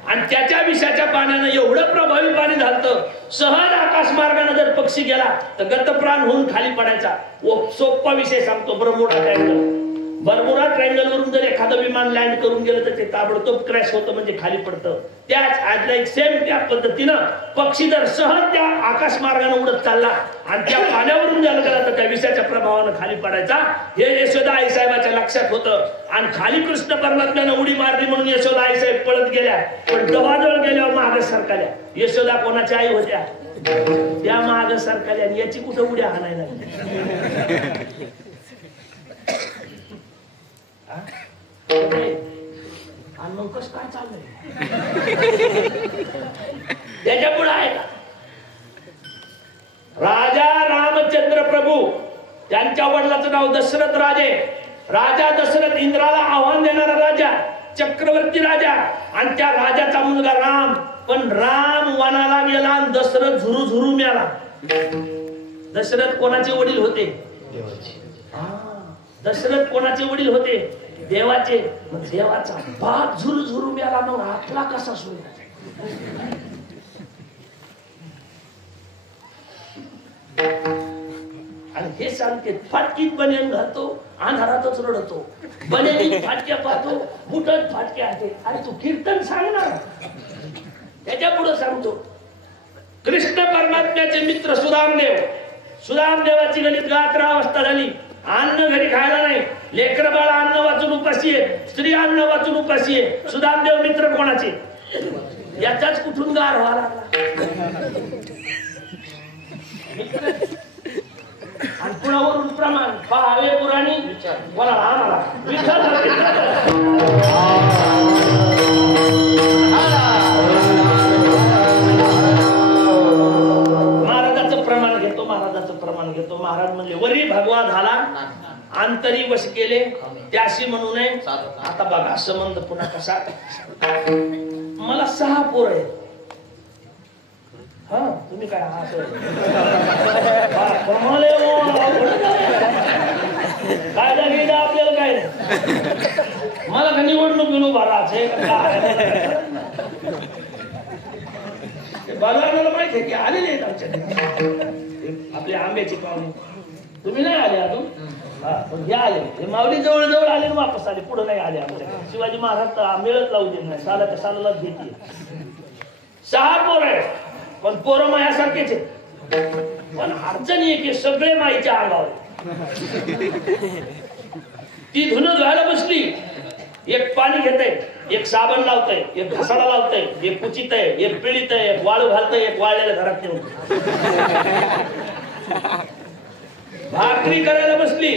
आणि त्याच्या विषाच्या पाण्यानं एवढं प्रभावी पाणी झालं, सहज आकाश मार्गाने जर पक्षी गेला तर गतप्राण होऊन खाली पडायचा. सोपा विषय सांगतो, बर्मुडा ट्रायंगल. बर्मुडा ट्रायंगल वरून जर एखादं विमान लँड करून गेलं तर ते ताबडतोब क्रॅश होतं, म्हणजे खाली पडतं. त्याच आजला एक सेम त्या पद्धतीनं पक्षी जर सहज त्या आकाश मार्गाने उडत चालला आणि त्या पाण्यावरून गेला तर त्या विषाच्या प्रभावानं खाली पडायचा. हे यशोदा आईसाहेबाच्या लक्षात होतं आणि खाली कृष्ण परमात्म्यानं उडी मारली म्हणून यशोदा आईसाहेब पळत गेल्या, पण डोहाजवळ गेल्यावर मागे सरकाल्या. यशोदा कोणाच्या आई होत्या? त्या मागे सरकाल्या. याची कुठं उड्या हाणायला कस काय चाललंय त्याच्या पुढे आहे का? राजा रामचंद्र प्रभू, त्यांच्या वडिलाचं नाव दशरथ राजे. राजा दशरथ इंद्राला आव्हान देणारा राजा, चक्रवर्ती राजा, आणि त्या राजाचा मुलगा राम. पण राम वनाला गेला आणि दशरथ झुरू झुरू मिळाला. दशरथ कोणाचे वडील होते? दशरथ कोणाचे वडील होते? देवाचे. देवाचा बाप झुरू झुरू मिळाला म्हणून आपला कसा सोडला? आणि हे सांगते, फाटकीत बनेन घालतो, अंधारातच रडतो, बनेनी फाटक्या पाहतो, बुटत फाटक्या आहे. अरे तू कीर्तन सांगणार, त्याच्या पुढे सांगतो. कृष्ण परमात्म्याचे मित्र सुदामदेव. सुदामदेवाची गणित 11 अवस्था झाली. अन्न घरी खायला नाही, लेकर बाळ अन्न वाचून उपाशी आहे, स्त्री अन्न वाचून उपाशी आहे. सुदामदेव मित्र कोणाचे? याचाच कुठून गार व्हावा लागला. आणि पुण्यावरून प्रमाण पाहावे पुराणी कोणाला? आम्हाला महाराजाचं प्रमाण घेतो, महाराजाचं प्रमाण घेतो. महाराज म्हणजे वरी भगवा झाला, अंतरी वश केले, त्याशी म्हणू नये. आता बघा संबंध पुन्हा कसा. मला 6 पोर आहेत. हा तुम्ही काय काय लागेल आपल्याला? काय मला का निवडणूक उभा राहायचंय बालवानाला माहिती आहे की आलेले आहेत आमच्याकडे आपल्या आंब्याची पाहुणे. तुम्ही नाही आले अजून? पण हे आले, हे माऊली जवळ जवळ आले आणि वापस आले, पुढे नाही आले आमच्याकडे. शिवाजी महाराज मिळत लावू देत नाही, सालाच्या सालालाच घेतली. 6 पोर आहेत, पण पोरं मायासारखेच आहे. पण अडचणी आहे की सगळे माईच्या अंगावर. ती धुणं धुवायला बसली, एक पाणी घेतय, एक साबण लावतय, एक घसाडा लावतय, एक कुचित आहे, एक पिळीत आहे, एक वाळू घालतय, एक वाळलेल्या घरात नेऊन. भाकरी करायला बसली,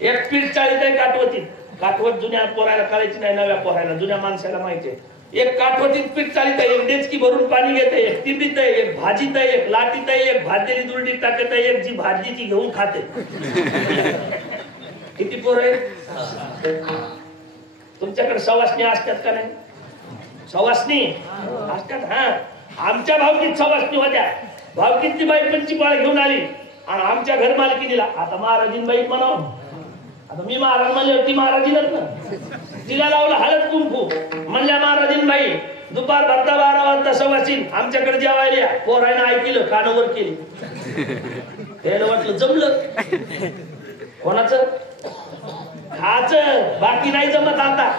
एक पीठ चाळीत आहे काटवतीत. काटवत जुन्या पोरायला करायची नाही, नव्या पोरायला, जुन्या माणसाला माहिती आहे. एक काटवतीत पीठ चाळीत आहे, एक डेचकी भरून पाणी घेते, एक तिंडीत आहे, एक भाजीत आहे, एक लाटीत आहे, एक भाजलेली दुरडीत टाकत आहे, एक जी भाजी ती घेऊन खाते. किती पोर आहे? तुमच्याकडे सवासणी असतात का नाही? सवासणी असतात. हा, आमच्या भावकीत सवासणी होत्या. भावकीतली बाई पंचीपाळ घेऊन आली आणि आमच्या घर मालकीनीला, आता महाराजीन बाई म्हणावं, आता मी महाराज म्हणले ती महाराजीनच ना, तिला लावलं हळद कुंकू. म्हणल्या महाराजीन बाई दुपार 12 वाजता सवासीन आमच्याकडे जेवायला. पोरायनं ऐकलं, कानावर केली. त्याला वाटलं जमलं. कोणाचं? खाच, बाकी नाही जमत आता.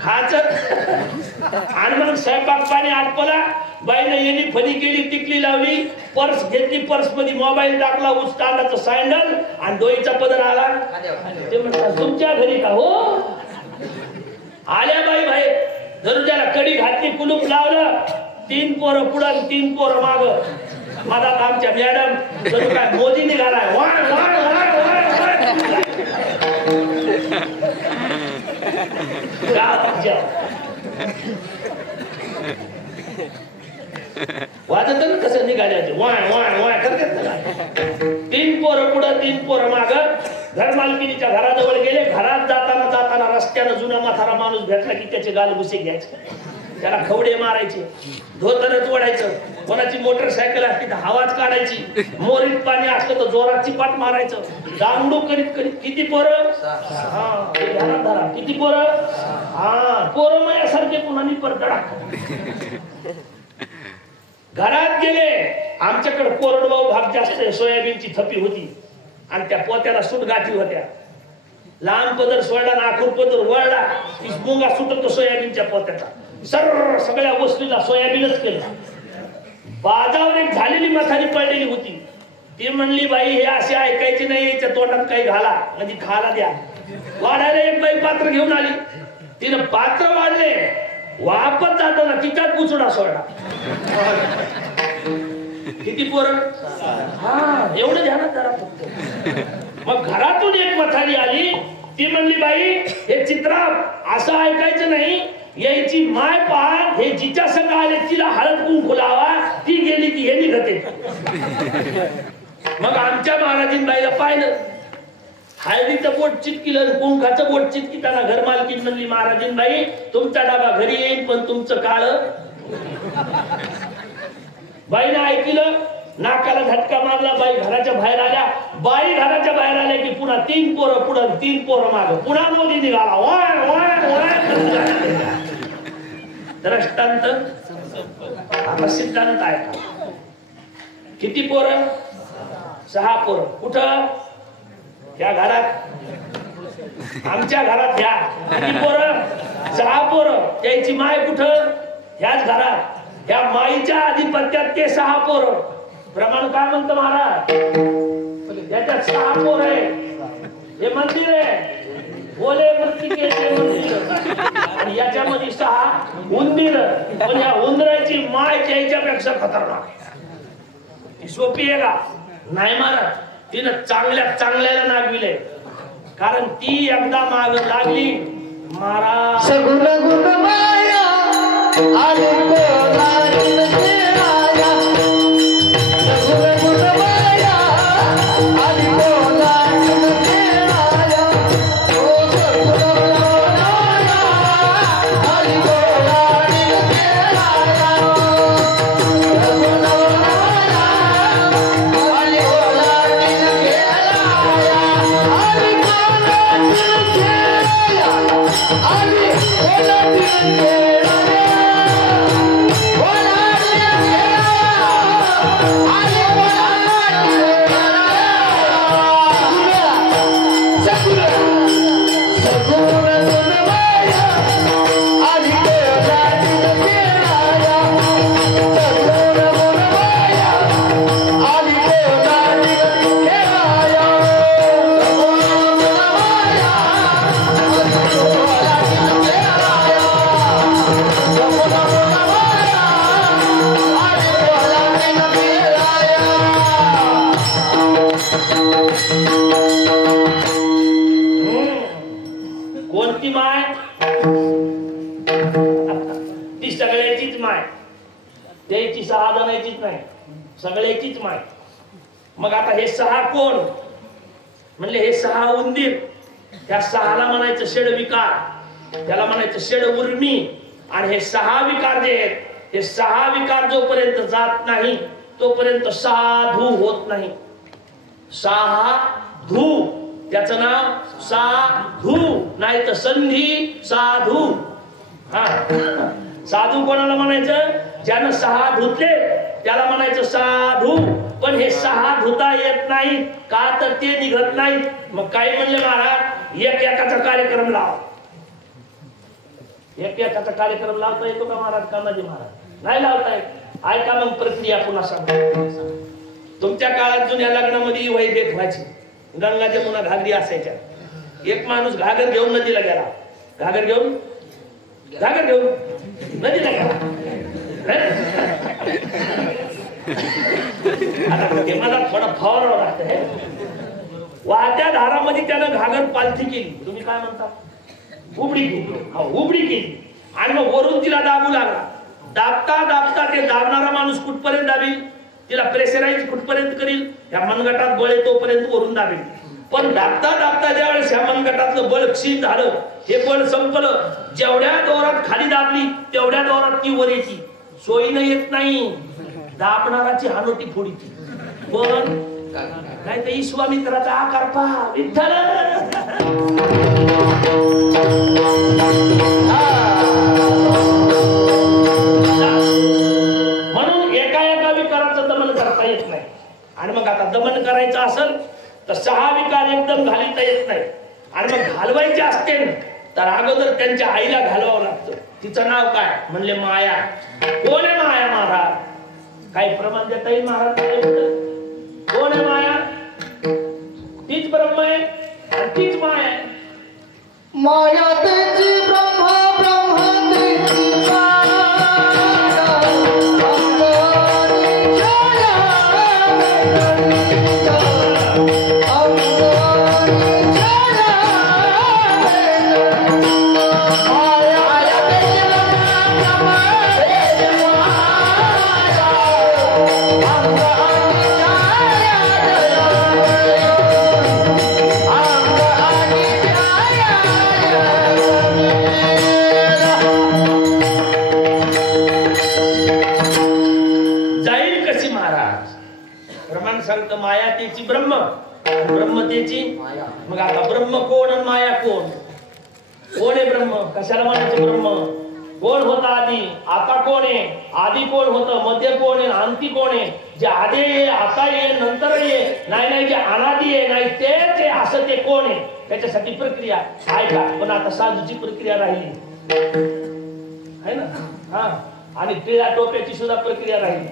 खाच. आणि मग स्वयंपाक पाणी आटपला. बाईनं येणी फणी केली, टिकली लावली, पर्स घेतली, पर्स मध्ये मोबाईल टाकला, उस्तानाचं सँडल आणि डोईचा पदर आला. ते म्हणतात तुमच्या घरी का? हो. आल्या बाई बाहेर, दरवाजाला कडी घातली, कुलूप लावलं. 3 पोरं पुढं, 3 पोरं माग. माझा आमच्या मॅडम जणू काय मोदी निघालाय. वाय वाय वाय वाय वाजत ना कसं निघाल्याचे, वाय वाय वाय करतात. 3 पोरं पुढं, 3 पोरं माग. घर मालकिनीच्या घराजवळ गेले. घरात जाताना जाताना रस्त्यानं जुना म्हातारा माणूस भेटला की त्याचे गाल घुसे घ्यायचे. त्याला खवडे मारायचे, धोतरच ओढायचं, कोणाची मोटरसायकल असली तर हवाच काढायची, मोरीत पाणी असलं तर जोरात चिपाट मारायचं, दांडू करीत करीत. किती पोरं? हा, ध्यानात धरा. किती पोरं? हा, पोरं माझ्यासारखे पुन्हा परतडा. घरात गेले, आमच्याकडे कोरडवाहू भाग जास्त आहे, सोयाबीनची थपी होती आणि त्या पोत्याला सूट गाठी होत्या. लहान पदर सोडला, नाखूर पदर वळला की मुंगा सुटतो सोयाबीनच्या पोत्याचा. सर्व सगळ्या वस्तूला सोयाबीनच केलं. बाजावर एक झालेली मथारी पडलेली होती. ती म्हणली, बाई हे असे ऐकायचे नाही, याच्या तोंडात काही घाला, म्हणजे खाला द्या. वाढायला एक बाई पात्र घेऊन आली. तिनं पात्र वाढले, वापस जाताना तिच्यात बुचडा सोडला. किती पोरं? हा, एवढं ध्यानात धरा फक्त. मग घरातून एक मथारी आली. ती म्हणली, बाई हे चित्रा असं ऐकायचं नाही, यायची माय पहा, हे जिच्या संग आले तिला हळद कुंकू लावा, ती गेली की हे निघते. मग आमच्या महाराजींबाईला पाहिलं, हळदीचं बोट चिटकिलं, कुंकाचं बोट चिटकिताना घर मालकीन म्हणली, महाराजींबाई तुमचा डबा घरी येईल पण तुमचं काळ. बाईनं ऐकलं, नाकाला झटका मारला. बाई घराच्या बाहेर आल्या. बाई घराच्या बाहेर आल्या की पुन्हा 3 पोरं पुढं, 3 पोरं माग. पुन्हा मोदी निघाला. वाय वाय वाय. दृष्टांत आता सिद्धांत आहे का? किती पोरं? 6 पोरं. कुठं? त्या घरात, आमच्या घरात. ह्या किती पोरं? 6 पोरं. त्याची माय कुठं? ह्याच घरात. ह्या माईच्या आधिपत्यात ते 6 पोरं. प्रमाण काय म्हणतं महाराज? त्याच्यात 6 पोरं आहे. हे मंदिर आहे, बोले मृत्तिकेचे मंदिर, आणि याच्यामध्ये 6 उंदीर. पण या उंदराची माय त्याच्यापेक्षा खतरनाक. ती सोपी आहे का? नाही महाराज. तिनं चांगल्याला नागविले, कारण ती एकदा माग लागली महाराज. सगुण गुण माया आली कोणाला देवाया. सगुण गुण माया आली कोणाला देवाया. ओ सगुण माया आली कोणाला देवाया. सगुण माया आली कोणाला देवाया. आली कोणाला देवाया. आली कोणाला देवाया. कोणती माय? ती सगळ्याचीच माय. त्याची 6 जणांचीच नाही, सगळ्याचीच माय. मग आता हे 6 कोण? म्हणले हे 6 उंदीर. त्या 6ला म्हणायचं षड विकार, त्याला म्हणायचं षड उर्मी. आणि हे 6 विकार जे आहेत, हे 6 विकार जोपर्यंत जात नाही तोपर्यंत साधू होत नाही. साधू, त्याचं नाव साधू, नाही तर संधी साधू. हा, साधू कोणाला म्हणायचं? ज्यानं 6 धुतले त्याला म्हणायचं साधू. पण हे 6 धुता येत नाही का? तर ते निघत नाही. मग काय म्हणले महाराज? एकाचा कार्यक्रम लाव. एकाचा कार्यक्रम लावता येतो का महाराज? कामाजी महाराज नाही लावता येत. ऐका मग प्रक्रिया पुन्हा सांगतो. तुमच्या काळात जुन्या लग्नामध्ये वही देत व्हायची. गंगा जमुना घागरी असायच्या. एक माणूस घागर घेऊन नदीला गेला. घागर घेऊन नदीला गेला. आता ते मला थोडा फवारा लागतंय. वाहत्या धारामध्ये त्यानं घागर पालथी केली. तुम्ही काय म्हणता? उबडी केली. उबडी केली आणि मग वरून तिला दाबू लागला. दाबता ते दाबणारा माणूस कुठपर्यंत दाबील? तिला प्रेशराईज कुठपर्यंत करील? या मनगटात बळ तोपर्यंत वरून दाबेल. पण दाबता दाबता ज्यावेळेस ह्या मनगटातलं बळ क्षीण झालं, हे बळ संपलं, जेवढ्या दोरात खाली दाबली तेवढ्या दोरात ती वर येते. सोयीनं येत नाही, दाबणाराची हानोटी फोडीची. पण काय ते विश्वामित्राचा आकार पहा, विठ्ठल. म्हणून एका एका विकाराचं दमन करता येत नाही. आणि मग आता दमन करायचं असेल तर 6 विकार एकदम घालता येत नाही. आणि मग घालवायचे असते तर अगोदर त्यांच्या आईला घालवावं लागतं. तिचं नाव काय म्हणले माया. कोण आहे माया महाराज? काही प्रमाण देता येईल महाराज? कोण आहे माया? तीच ब्रह्म आहे आणि तीच माया आहे. माया तेची ब्रह्म ब्रह्म तेची माया. सांगतो माया तेची ब्रह्म, ब्रह्म तेची माया. मग आता ब्रह्म कोण आणि माया कोण? कोण आहे ब्रह्म? कशाला म्हणायचं ब्रह्म? कोण होता आधी, आता कोण आहे? आधी कोण होतं, मध्ये कोण आहे, अंती कोण आहे? जे आधी आहे, आता आहे, नंतर आहे, नाही जे अनादी आहे, नाही तेच आहे, असं ते कोण आहे? त्याच्यासाठी प्रक्रिया आहे का? पण आता साधूची प्रक्रिया राहिली आहे ना. हा, आणि टिळा टोप्याची सुद्धा प्रक्रिया राहिली.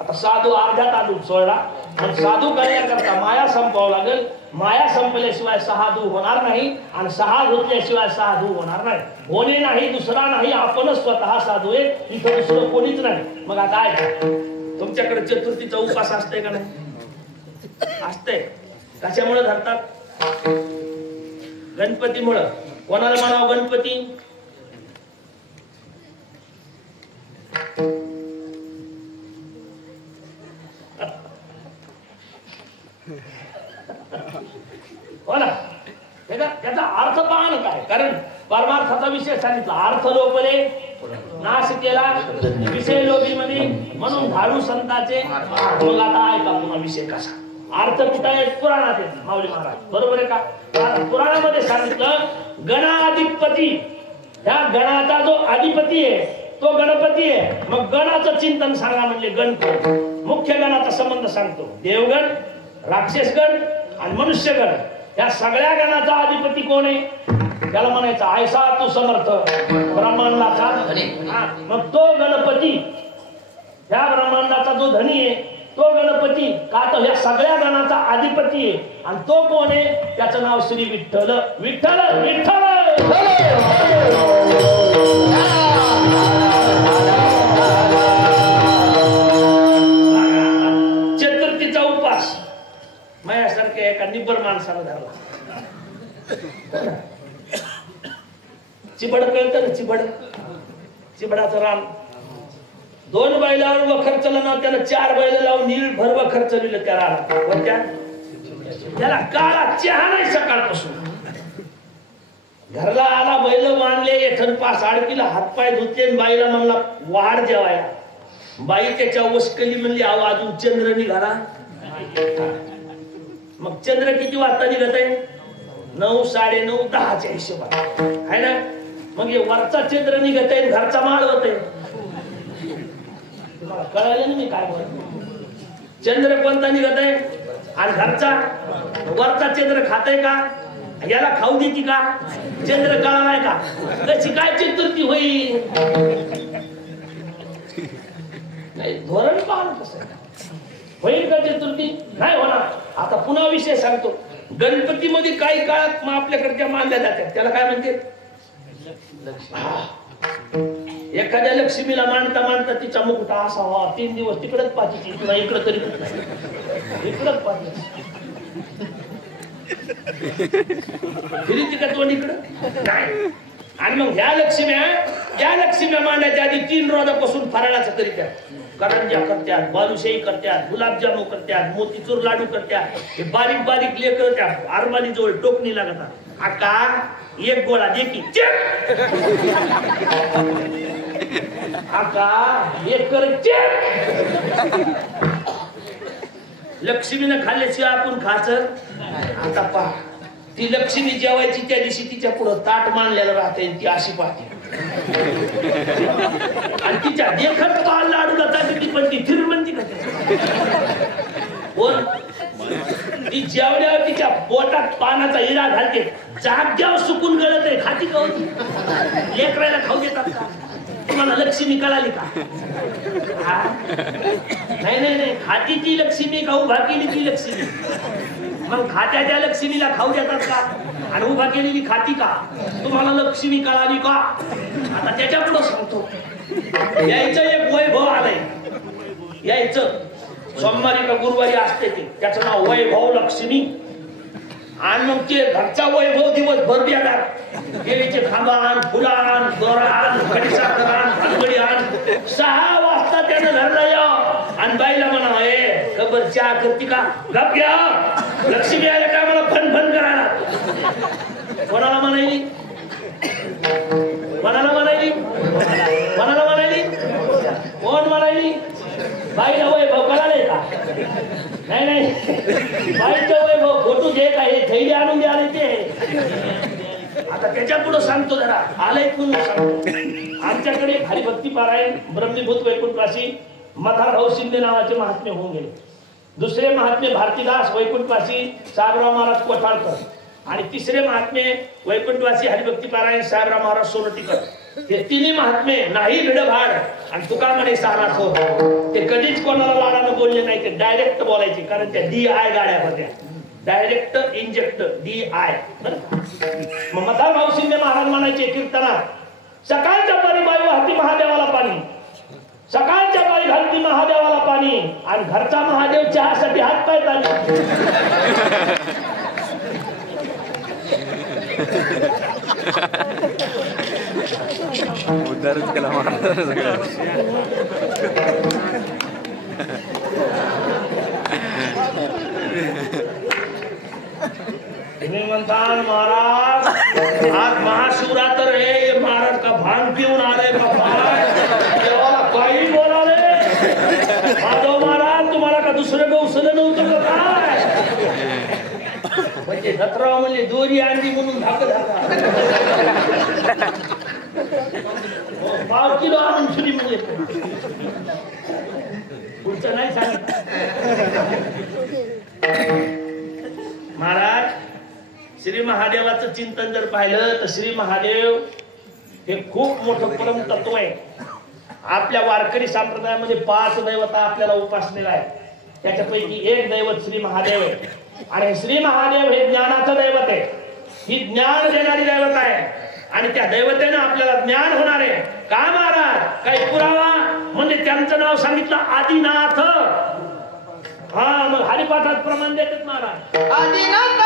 आता साधू अर्ध्यात आदू सोडला. पण साधू करण्याकरता माया संपवावं लागेल. माया संपल्याशिवाय साधू होणार नाही आणि धुतल्याशिवाय साधू होणार नाही. होणे नाही, दुसरा नाही, आपणच स्वतः साधू आहे, इथं दुसरं कोणीच नाही. मग आता आहे तुमच्याकडे चतुर्थीचा उपास असते का नाही? असते. कशामुळे धरतात? गणपतीमुळं. कोणाला म्हणावं गणपती? हो ना. त्याचा अर्थ पाहणं काय? कारण परमार्थाचा विषय सांगितला. अर्थ लोपले नाश केला विषय लोभी म्हणे, म्हणून धाडू संतांचे. मग आता ऐका पुन्हा विषय कसा. अर्थ कुठे आहे? पुराणात आहे माऊली महाराज. बरोबर आहे का? पुराणामध्ये सांगितलं गणाधिपती. ह्या गणाचा जो अधिपती आहे तो गणपती आहे. मग गणाचं चिंतन सांगा म्हणले. गण मुख्य गणाचा संबंध सांगतो. देवगण, राक्षसगण आणि मनुष्यगण. या सगळ्या गणाचा अधिपती कोण आहे? त्याला म्हणायचं ऐसा तू समर्थ ब्रह्मांडाचा. मग तो गणपती, ह्या ब्रह्मांडाचा जो धनी आहे तो गणपती का तर ह्या सगळ्या गणाचा अधिपती आहे. आणि तो कोण आहे? त्याचं नाव श्री विठ्ठल. विठ्ठल विठ्ठल. चतुर्थीचा उपास माझ्यासारख्या एका निब्बर माणसाला धरला. चिबड कळतं ना? चिबडाचं रान. 2 बैलावर वखर चलना, त्यानं 4 बैल लावून नीळ भर वखर चलिलं त्या रानात. त्याला काळा चहा नाही सकाळपासून. घरला आला, बैल मानले, एठन पास आडकीला, हातपाय धुतले, बाईला म्हणला वाढ जेवायला. बाई त्याच्या वस्कली म्हणली अहो अजून चंद्र निघाला. मग चंद्र किती वाजता निघत आहे? 9, 9:30, 10च्या हिशोबात आहे ना. मग हे वरचा चंद्र निघत आहे, घरचा माळ होत आहे. तुम्हाला कळालं ना मी काय बोलतो? चंद्र कोणता निघत आहे आणि घरचा? वरचा चंद्र खाताय का? याला खाऊ देती का? चंद्र कळालाय का? त्याची काय चतुर्थी होईल? नाही, धोरण पाहणं कसं होईल का चतुर्थी? नाही होणार. आता पुन्हा विषय सांगतो. गणपतीमध्ये काही काळात मग आपल्याकडे त्या मानल्या जातात. त्याला काय म्हणते? एखाद्या लक्ष्मीला मानता तिचा मुकुटा असा व्हा. 3 दिवस तिकडच पाहिजे, इकडं तरी इकडच पाहिजे. फिरी का तोंड इकडं नाही. आणि मग ह्या लक्ष्म्या मांडायच्या आधी 3 रोजापासून फराळाचं करीत करंज्या करत्यात, बालुशाही करत्यात, गुलाबजामू करत्यात, मोतीचूर लाडू करत्यात. हे बारीक बारीक लेकर त्या आरमाली जवळ टोकणी लागतात. आका एक गोळा दे की आका एक कर लक्ष्मीनं खाल्ल्याशिवाय आपण खायचं. आता पहा ती लक्ष्मी जेवायची त्या दिवशी तिच्या पुढं ताट मांडलेलं राहते ती अशी पाहते आणि तिच्या देखत पाल लाडू जातात ती पण ती फिर म्हणती का ती जेवल्यावर तिच्या पोटात पानाचा हिरा घालते. जाग्यावर सुकून गळत आहे खाती का होती लेकरायला खाऊ देतात का? तुम्हाला लक्ष्मी कळाली का? नाही नाही नाही खाती ती लक्ष्मी का उभा केली ती लक्ष्मी? मग खात्या त्या लक्ष्मीला खाऊ देतात का? आणि उभा केलेली खाती का? तुम्हाला लक्ष्मी कळाली का? आता त्याच्या पुढं सांगतो. यायचं एक वैभव आलंय यायचं सोमवारी का गुरुवारी असते ते त्याचं नाव वैभव लक्ष्मी. आणि मग ते घरचा वैभव दिवसभर देणार. केळीचे खांबान फुलान दोरान खडीसाखरान भानगडी आण. 6 वाजता त्यानं घरला या आणि बाईला म्हणा ए खबर चहा करती का? गप घ्या लक्ष्मी आल्या का मला फन फन करायला. कोणाला म्हणायली कोणाला म्हणायली कोणाला म्हणायली कोण म्हणायली? बाईला वैभव कळाले का? नाही नाही बाईचं वैभव फोटो घे का हे थैली आणून द्याले ते. आता त्याच्या पुढे सांगतो जरा आलंय म्हणून सांगतो. आमच्याकडे हरिभक्ती पारायण ब्रह्मीभूत वैकुंठवासी मधारभाऊ शिंदे नावाचे महात्मे होऊन गेले. दुसरे महात्मे भारतीदास वैकुंठवासी साहेबराव महाराज कोठाळकर आणि तिसरे महात्मे वैकुंठवासी हरिभक्ती पारायण साहेबराव महाराज सोनटीकर. हे तिन्ही महात्मे नाही भिडभाड आणि तुका म्हणे सारा थोर. ते कधीच कोणाला लाडानं बोलले नाही ते डायरेक्ट बोलायचे कारण त्या DI गाड्या होत्या. Direct inject DI. मग मधारभाऊ शिंदे महाराज म्हणायचे कीर्तनात सकाळच्या पारी बाई वाहती महादेवाला पाणी सकाळच्या पारी घालती महादेवाला पाणी आणि घरचा महादेव चहासाठी हात पाय ताणी. उद्धारच केला तुम्ही म्हणता महाराज आज महाशिवरात्र आहे महाराज का भांग पिऊन आले बाबा देवाला काही बोलाले. माधव महाराज तुम्हाला का दुसरं गौसलं नव्हतं का काय? म्हणजे दत्तराव म्हणले दोरी आणली म्हणून धाक पाव किलो आणून छुरी म्हणजे पुढचं नाही सांगत. महाराज श्री महादेवाचं चिंतन जर पाहिलं तर श्री महादेव हे खूप मोठं परम तत्व आहे. आपल्या वारकरी संप्रदायामध्ये 5 दैवता आपल्याला उपासनेला आहे. त्याच्यापैकी एक दैवत श्री महादेव आहे आणि श्री महादेव हे ज्ञानाचं दैवत आहे. ही ज्ञान देणारी दैवत आहे आणि त्या दैवतेनं आपल्याला ज्ञान होणार आहे का महाराज? काही पुरावा म्हणजे त्यांचं नाव सांगितलं आदिनाथ. हा मग हरिपाठात प्रमाण देतात महाराज आदिनाथ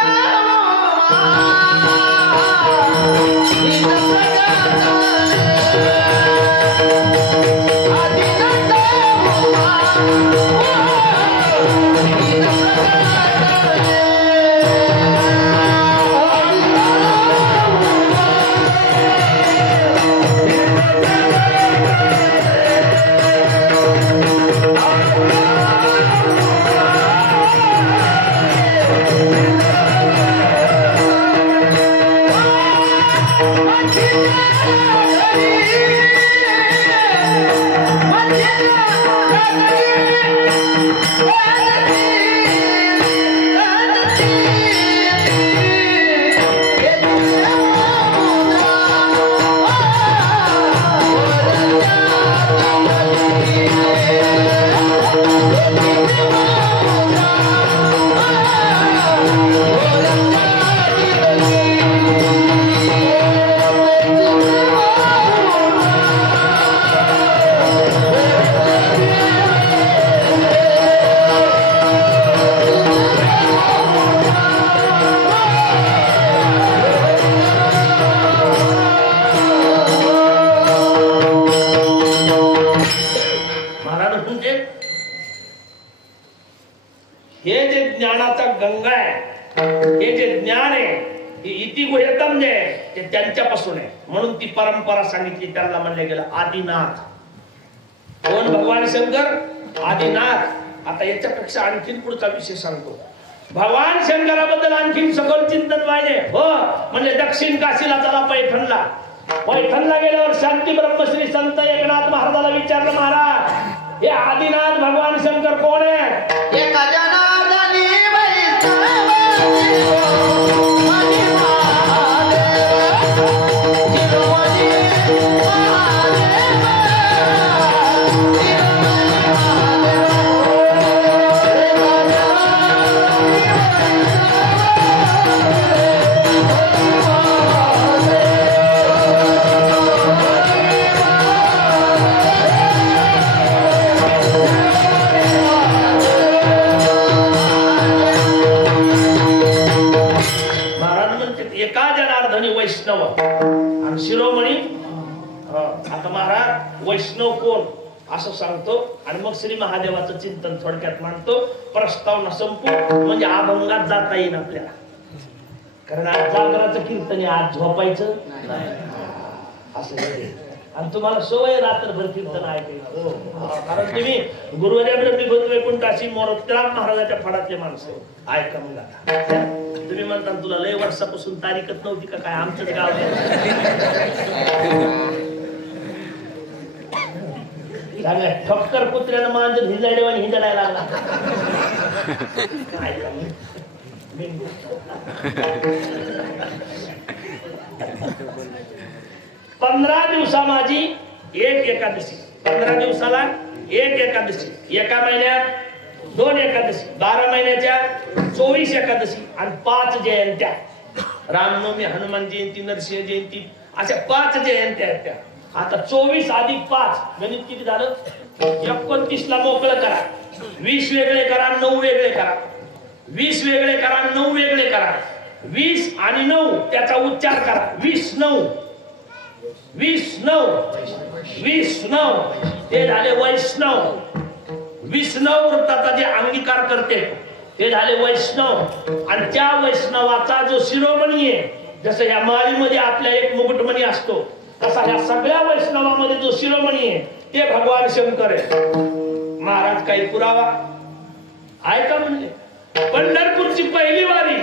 हे जे ज्ञानाचा गंगा आहे, हे जे ज्ञान आहे, हे इति गुह्यतम जे आहे ते त्यांच्यापासून आहे. म्हणून ती परंपरा सांगितली, त्यांना म्हणलं गेलं आदिनाथ. कोण? भगवान शंकर आदिनाथ. आता याच्यापेक्षा आणखीन पुढचा विषय सांगतो. भगवान शंकराबद्दल आणखीन सखोल चिंतन पाहिजे हो, म्हणजे दक्षिण काशीला चला, पैठणला. पैठणला गेल्यावर शांती ब्रह्मश्री संत एकनाथ महाराजाला विचारलं, महाराज हे आदिनाथ भगवान शंकर कोण आहे? एका जनार्दनी वैष्णव आणि शिरोमणी. आता महाराज वैष्णव कोण असं सांगतो आणि मग श्री महादेवाचं चिंतन थोडक्यात मांडतो. प्रस्तावना संपू म्हणजे अभंगात जाता येईल आपल्याला, कारण आज जागराचं कीर्तन आहे, आज झोपायचं असं. आणि तुम्हाला सवय रात्रभर कीर्तन ऐकायला, कारण तुम्ही गुरुवर्या ब्रह्मीभूत वैकुंठाशी मोरोत्तराम महाराजाच्या फडातले माणसं. ऐका मग आता तुम्ही म्हणता तुला लय वर्षापासून तारीखच नव्हती का काय? आमचंच गाव ठक्कर कुत्र्यानं मांजर हिंजाडेवा हिंजाडायला लागला. 15 दिवसा माझी एक एकादशी, 15 दिवसाला एक एकादशी, एका महिन्यात 2 एकादशी, 12 महिन्याच्या 24 एकादशी आणि 5 जयंत्या. रामनवमी, हनुमान जयंती, नरसिंह जयंती, अशा 5 जयंत्या आहेत त्या. आता 24 अधिक 5 गणित किती झालं? 29 ला मोकळं करा, 20 वेगळे करा, 9 वेगळे करा, 20 वेगळे करा, 9 वेगळे करा, 20 आणि 9 त्याचा उच्चार करा. 20 9 20 9 20 9 ते झाले वैष्णव. विष्णव वृत्ताचा जे अंगीकार करते ते झाले वैष्णव. आणि त्या वैष्णवाचा जो शिरोमणी आहे, जसं या माळीमध्ये आपल्या एक मुकुटमणी असतो, तसा ह्या सगळ्या वैष्णवामध्ये जो शिरोमणी आहे ते भगवान शंकर आहे. महाराज काही पुरावा ऐका म्हणले. पंढरपूरची पहिली वारी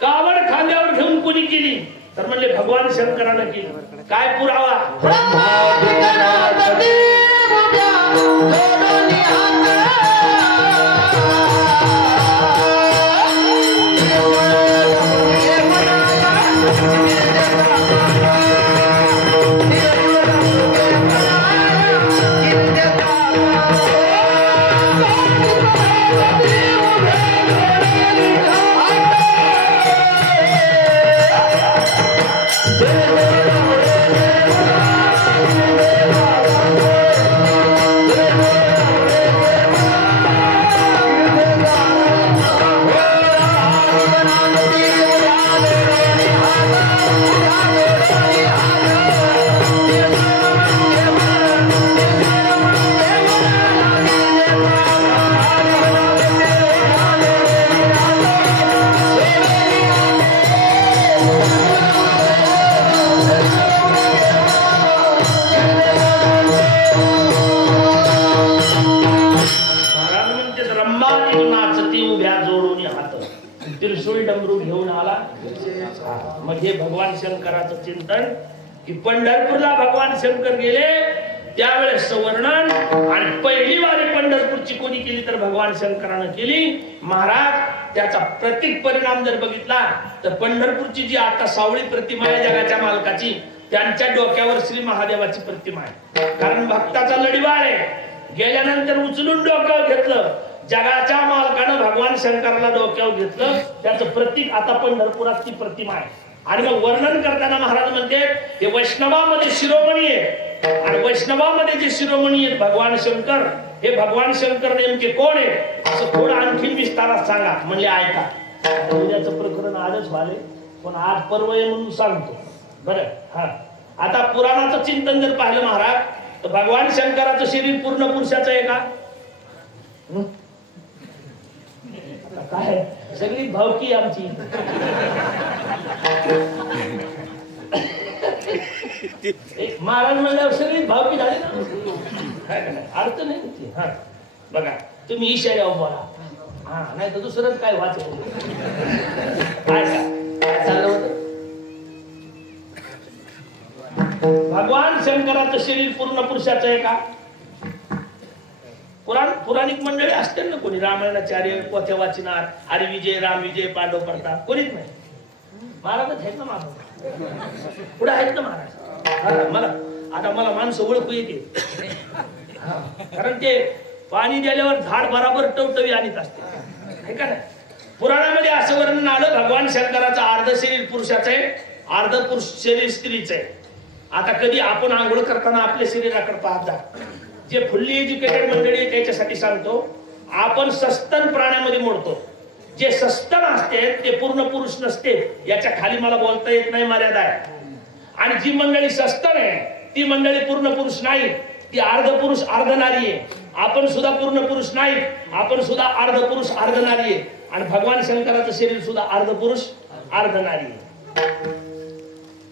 कावड खांद्यावर घेऊन कोणी केली तर म्हणले भगवान शंकरानं केली. काय पुरावा? भगवान शंकराचं चिंतन की पंढरपूरला भगवान शंकर गेले त्यावेळेस वर्णन. आणि पहिली वारी पंढरपूरची कोणी केली तर भगवान शंकरानं केली. महाराज त्याचा प्रतीक परिणाम जर बघितला तर पंढरपूरची जी आता सावळी प्रतिमा आहे जगाच्या मालकाची, त्यांच्या डोक्यावर श्री महादेवाची प्रतिमा आहे. कारण भक्ताचा लढीवाळ आहे. गेल्यानंतर उचलून डोक्यावर घेतलं, जगाच्या मालकानं भगवान शंकराला डोक्यावर घेतलं, त्याचं प्रतीक आता पंढरपुरात ती प्रतिमा आहे. आणि मग वर्णन करताना महाराज म्हणते हे वैष्णवामध्ये शिरोमणी आहे आणि वैष्णवामध्ये जे शिरोमणी आहेत भगवान शंकर, हे भगवान शंकर नेमके कोण आहे असं थोडं आणखीन विस्तारात सांगा. म्हणले ऐका. उद्याचं प्रकरण आजच झाले पण आज पर्व आहे म्हणून सांगतो बरं. हा आता पुराणाचं चिंतन जर पाहिलं महाराज तर भगवान शंकराचं शरीर पूर्ण पुरुषाचं आहे का? काय सगळी भावकी आमची. महाराज म्हणल्यावर सगळी भावकी झाली ना, अर्थ नाही. हा बघा तुम्ही इशाऱ्यावर बोला, हा नाही तर दुसरंच काय वाचव. काय चाललं होतं? भगवान शंकराचं शरीर पूर्ण पुरुषाचं आहे का? पुराणिक मंडळी असते ना, कोणी रामायणाचार्य, पोथ्या वाचणार, हरी विजय, राम विजय, पांडव पडतात, कोणीच नाही. महाराजच आहेत ना, महाराज पुढे आहेत ना महाराज. मला माणसं ओळखू येते, कारण ते पाणी दिल्यावर झाड बराबर टवटवी आणत असते का नाही. पुराणामध्ये असं वर्णन आलं, भगवान शंकराचं अर्ध शरीर पुरुषाचं आहे, अर्ध पुरुष शरीर स्त्रीचं आहे. आता कधी आपण आंघोळ करताना आपल्या शरीराकडे पाहत जा. जे फुल्ली एज्युकेटेड मंडळी आहे त्याच्यासाठी सांगतो, आपण सस्तन प्राण्यामध्ये मोडतो. जे सस्तन असते ते पूर्ण पुरुष नसते, याच्या खाली मला बोलता येत नाही, मर्यादा आहे. आणि जी मंडळी सस्तन आहे ती मंडळी पूर्ण पुरुष नाही, ती अर्ध पुरुष अर्ध नारी आहे. आपण सुद्धा पूर्ण पुरुष नाही, आपण सुद्धा अर्ध पुरुष अर्ध नारी आहे. आणि भगवान शंकराचं शरीर सुद्धा अर्ध पुरुष अर्ध नारी आहे.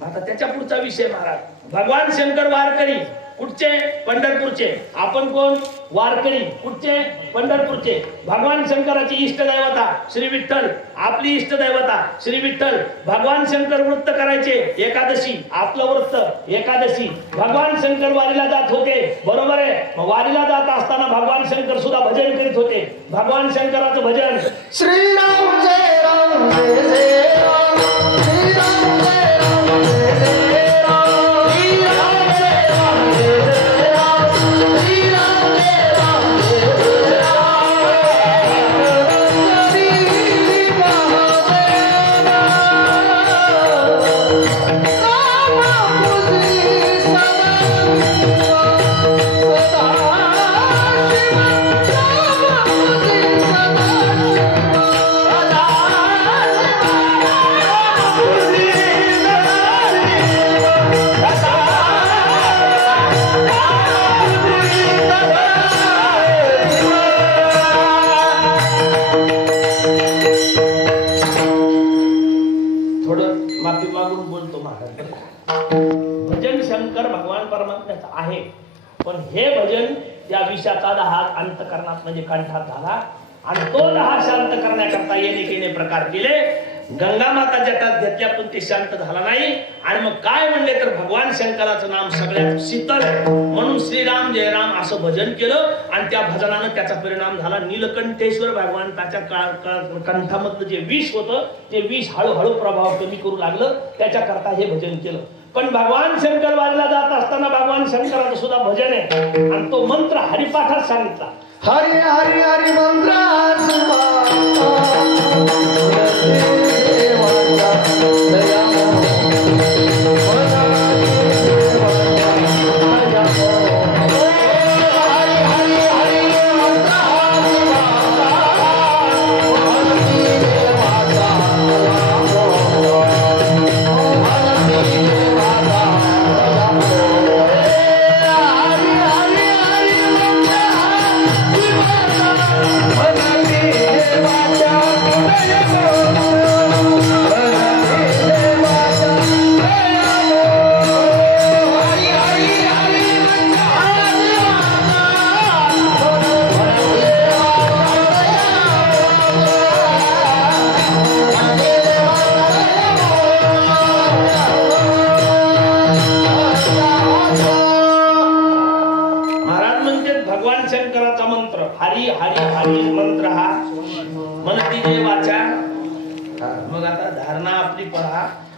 आता त्याच्या पुढचा विषय महाराज, भगवान शंकर वारकरी कुठचे? पंढरपूरचे. आपण कोण? वारकरी. कुठचे? पंढरपूरचे. भगवान शंकराची इष्टदैवता श्री विठ्ठल, आपली इष्टदैवता श्री विठ्ठल. भगवान शंकर व्रत करायचे एकादशी, आपलं व्रत एकादशी. भगवान शंकर वारीला जात होते, बरोबर आहे. मग वारीला जात असताना भगवान शंकर सुद्धा भजन करीत होते. भगवान शंकराचं भजन श्रीराम जय राम जय जय राम, श्रीराम जय राम जय जय राम, श्रीराम जय राम जय जय राम, श्रीराम जय राम जय जय राम. हरी महादेव राम मुझे सदा भजन शंकर भगवान परमात्म्याचं आहे, पण हे भजन त्या विषाचा दहा अंतकरणात म्हणजे कंठात झाला आणि तो दहा शांत करण्याकरता येणे केले प्रकार केले. गंगा माता जटात घेतल्या पण ते शांत झाला नाही. आणि मग काय म्हणले तर भगवान शंकराचं नाम सगळ्यात शीतल, म्हणून श्रीराम जय राम असं भजन केलं आणि त्या भजनानं त्याचा परिणाम झाला. नीलकंठेश्वर भगवंताच्या कंठामधलं जे विष होतं ते विष हळूहळू प्रभाव कमी करू लागलं, त्याच्याकरता हे भजन केलं. पण भगवान शंकर वारीला जात असताना भगवान शंकराचं सुद्धा भजन आहे आणि तो मंत्र हरिपाठात सांगितला. हरी हरी हरी मंत्र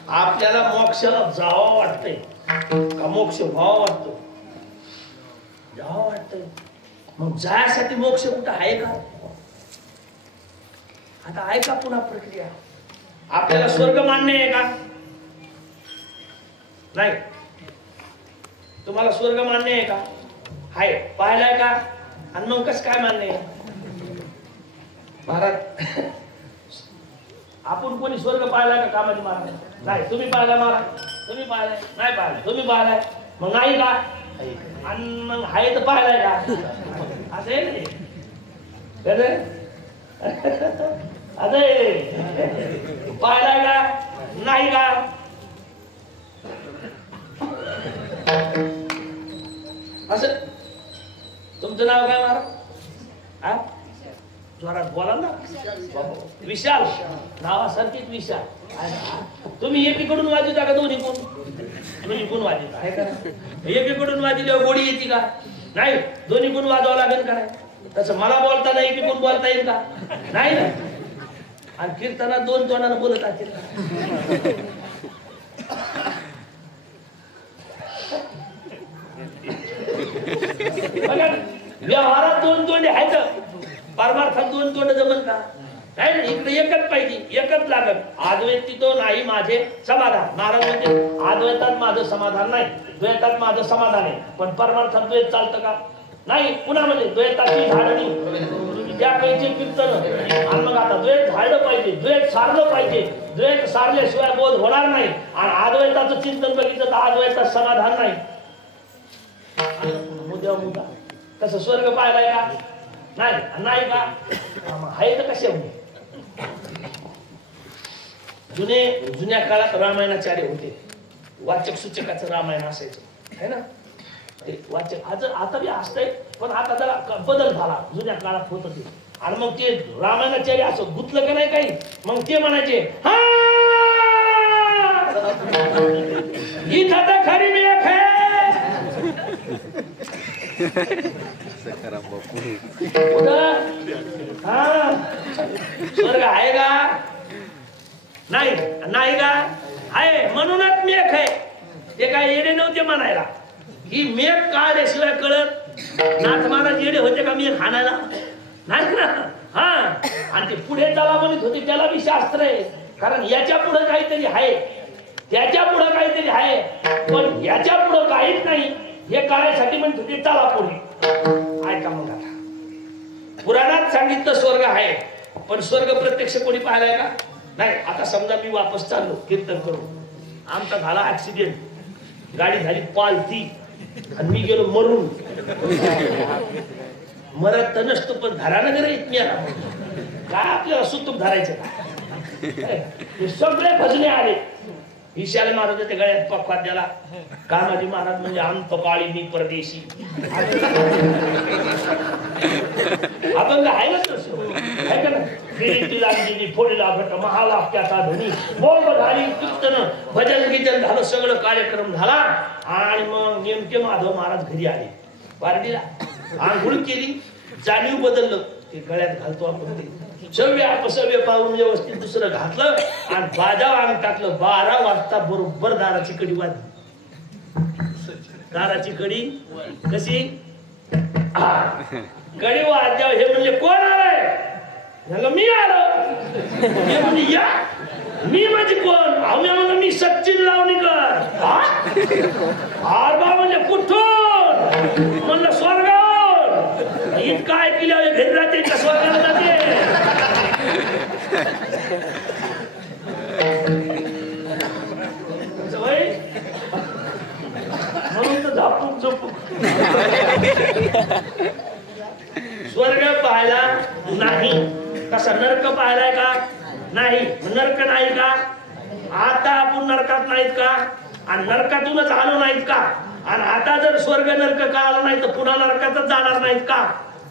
आपल्याला मोक्षाला जावं वाटतंय का मोक्ष व्हावं वाटतो? जावं वाटतंय. मग जायसाठी मोक्ष कुठं आहे का? आता आहे का पुन्हा प्रक्रिया? आपल्याला स्वर्ग मान्य आहे का? नाही. तुम्हाला स्वर्ग मान्य आहे का? आहे. पाहिलाय का? आणि मग कसं काय मान्य आहे? महाराज आपण कोणी स्वर्ग पाहिलाय का? कामाची महाराज नाही. तुम्ही पाहिलाय महाराज? तुम्ही पाहिलाय? नाही पाहिलाय. तुम्ही पाहिलाय? मग नाही का? आणि मग आहे तर पाहिलाय का? असं आहे ना. अरे पाहिलाय का नाही का? असं तुमचं नाव काय महाराज? जोरात बोला ना. विशाल नावासारखीच विशाल. तुम्ही एकीकडून वाजवता का दोन्हीकडून वाजवता आहे का? एकीकडून वाजवल्यावर गोडी येते का? नाही, दोन्हीकडून वाजवावं लागेल का? नाही तसं मला बोलताना एकीकडून बोलता येईल का? नाही ना. आणि कीर्तनात दोन तोंडानं बोलत असतील का? व्यवहारात दोन तोंडे आहेत, परमार्थात दोन तोंड जमल का? नाही, इकडे एकच पाहिजे, एकच लागत. अद्वैती तो नाही माझे समाधान. महाराज म्हणजे अद्वैतात माझं समाधान नाही, द्वैतात माझं समाधान आहे. पण परमार्थात द्वैत चालतं का? नाही. पुन्हा म्हणजे द्वैताची झाडणी त्या काहीचे कीर्तन. आणि मग आता द्वैत झाडलं पाहिजे, द्वैत सारलं पाहिजे. द्वैत सारल्याशिवाय बोध होणार नाही. आणि अद्वैताचं चिंतन बघितलं तर अद्वैतात समाधान नाही. मुद्दा तसं स्वर्ग पाहिलाय का? नाही का? आहे तर कसे जुन्या काळात रामायणाचार्य होते. वाचक सूचकाचं रामायण असायचं है ना. ते वाचक आता बी असतंय, पण आता जरा बदल झाला. जुन्या काळात होत ते. आणि मग ते रामायणाचार्य असं गुंतलं का नाही काही, मग ते म्हणायचे हा इथं तर खरी मी स्वर्ग आहे का? नाही का? आहे म्हणूनच मेघ आहे. ते काय येडे नव्हते म्हणायला. ही मेघ काढल्याशिवाय कळत. नाथ महाराज येडे होते का मेघ हाणायला? नाही ना. हा, आणि ते पुढे त्याला म्हणत होते, त्याला बी शास्त्र आहे. कारण याच्या पुढे काहीतरी आहे, त्याच्या पुढे काहीतरी आहे, पण याच्या पुढे काहीच नाही हे काळासाठी म्हणत होते चला पुढे. ऐका मग आता पुराणात सांगितलं स्वर्ग आहे, पण स्वर्ग प्रत्यक्ष कोणी पाहिलाय का? नाही. आता समजा मी वापस चाललो कीर्तन करून, आमचा झाला ऍक्सिडेंट, गाडी झाली पालती आणि मी गेलो मरून. मरत तर नसतो, पण धरानगर येत मी आला. काय आपल्याला सुतूक धरायचं का? हे सगळे भजने आले. विशाल महाराज ते गळ्यात पक्वात द्याला. कान्हाजी महाराज म्हणजे अंत काळी मी परदेशी. अभंग आहे ना तसं. फोडीला घट महालाप्याचा धनी बोल झाली कीर्तन भजन कीर्तन झालं, सगळं कार्यक्रम झाला. आणि मग नेमके माधव महाराज घरी आले. पार्टीला आंघोळ केली, जाणीव बदललं. ते गळ्यात घालतो आपण ते सव्य अपसव्य पाहून व्यवस्थित दुसरं घातलं आणि बाजा अंग टाकलं. 12 वाजता बरोबर दाराची कडी वाजली. दाराची कडी कशी कडी वाजल्यावर हे म्हणजे कोण आलाय? मी आलो. हे म्हणजे या मी म्हणजे कोण? म्हणजे मी सचिन लावणीकर. आरबा म्हणजे कुठून? म्हणलं स्वर्गावर. इतकं ऐकलं घरी राहते का स्वर्गाला जाते? म्हणून तर झापूक झोपूक. स्वर्ग पाहायला नाही. कसा नरक पाहिलाय का? नाही. नरक नाही का? आता आपण नरकात नाहीत का? आणि नरकातूनच आलो नाहीत का? आणि आता जर स्वर्ग नरक कळाला नाही तर पुन्हा नरकातच जाणार नाहीत का?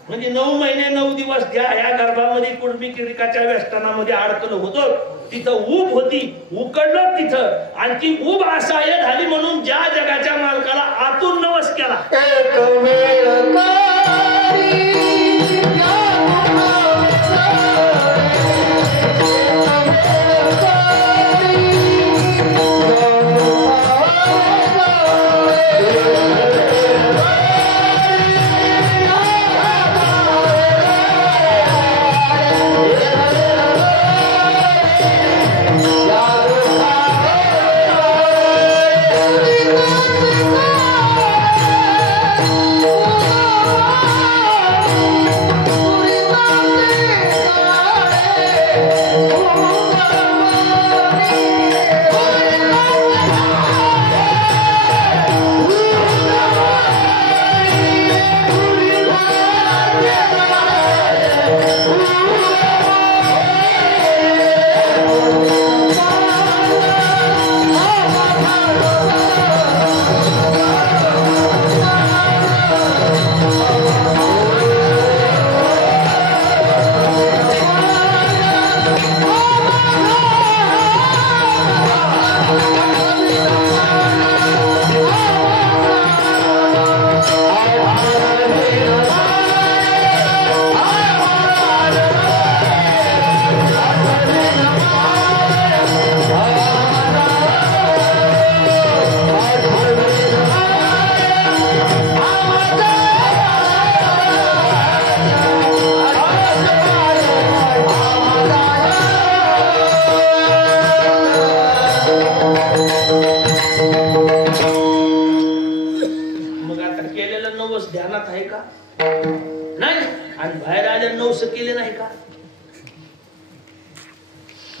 म्हणजे 9 महिने 9 दिवस ज्या ह्या गर्भामध्ये कुणबी किरिकाच्या व्यसनामध्ये अडकलं होतं, तिथं ऊब होती, उकडलं तिथं. आणि ती ऊब असहाय्य झाली म्हणून ज्या जगाच्या मालकाला आतून नवस केला. Oh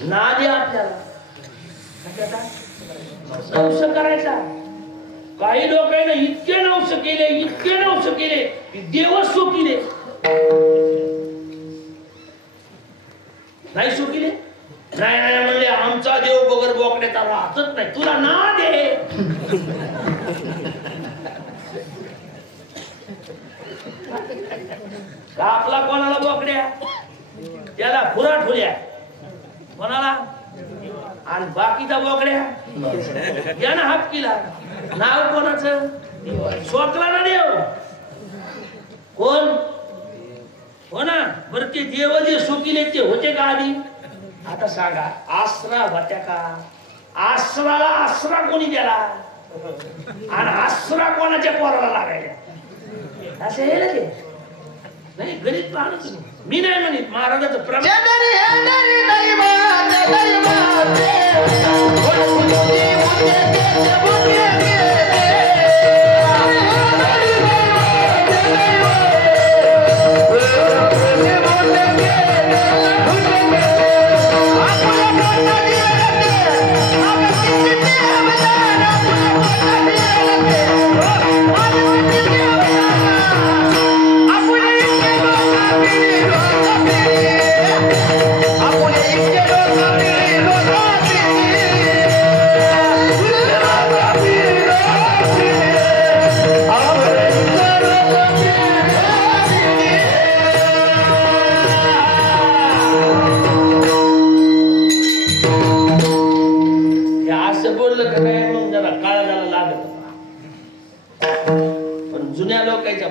ना दे आपल्याला नवस करायचा. काही लोकांना इतके नवस केले की देवच सोकिले नाही सोकिले नाही म्हणले आमचा देव बगर बोकड्याचा राहतच नाही तुला ना दे. कापला कोणाला बोकड्या त्याला खुरा ठुल्या कोणाला आणि बाकीचा बोकड्या यानं हापकीला. नाव कोणाचं सोकला ना देव कोण हो ना. बरं ते देव जे सोकिले ते होते का आधी. आता सांगा आसरा होत्या का. आसराला आसरा कोणी दिला आणि आसरा कोणाच्या पोराला लागायला असं हे ते नाही. गणित माणूस मी नाही म्हणित महाराजाचं प्रमाण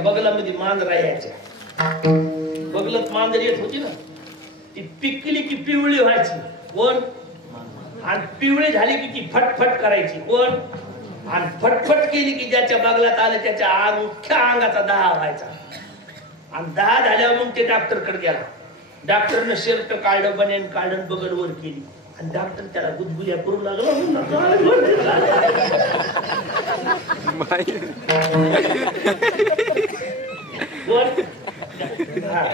बगलामध्ये मांजरा यायच्या. बगलत मांजर येत होती ना ती पिकली की पिवळी व्हायची कोण आणि पिवळी झाली की ती फटफट करायची कोण आणि फटफट केली की ज्याच्या बगलात आलं त्याच्या अख्ख्या अंगाचा 10 व्हायचा. आणि 10 झाल्यावर मग ते डॉक्टरकडे गेला. डॉक्टरने शर्ट काढलं बनेन काढून बगल वर केली आणि डॉक्टर त्याला गुदगुल्या करू लागला.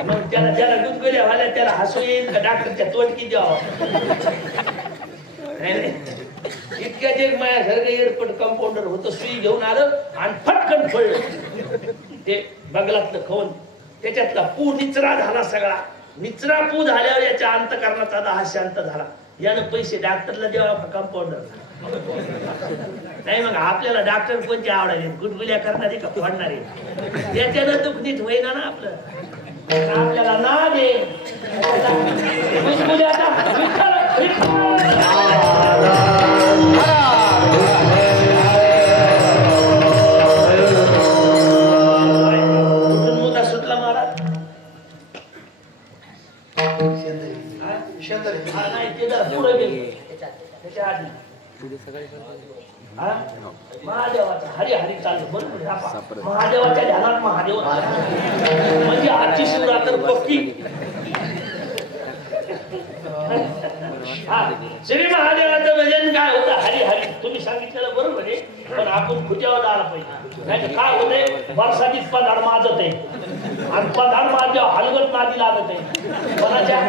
मग त्याला गुदगुल्या व्हायला त्याला हसू येईल का डॉक्टरच्या तोंडकी द्यावं. इतक्या जे माझ्यासारखं एअरपोर्ट कंपाऊंडर होतं सुई घेऊन आलं आणि फटकन फोडलं ते बगलातलं खाऊन. त्याच्यातला पू निचरा झाला सगळा. निचरा पू झाल्यावर याच्या अंतकरणाचा 10 शांत झाला. यानं पैसे डॉक्टरला द्यावा का कंपाऊंडर नाही. मग आपल्याला डॉक्टर कोणते आवडाले गुदगुल्या करणारे का फोडणारे त्याच्यानं दुःख नीट होईना ना आपलं. आपल्याला ना दे गुदगुल्याचा मुद्दा सुटला महाराज. नाही ते जरा पुढे गेले त्याच्या आधी महादेवाचा हरी हरी चालू बरोबर. महादेवाच्या ध्यानात महादेव म्हणजे आजची शिवरात्र पक्की. श्री महादेवाचं भजन काय होतं हरी हरी तुम्ही सांगितलेलं बरोबर आहे. पण आपण खुट्यावर आला पाहिजे. नाही काय होतंय वर्षाचीच पदार्थ माजत आहे आणि पदार्थ माझ्यावर हलगत नादी लागत आहे कोणाच्या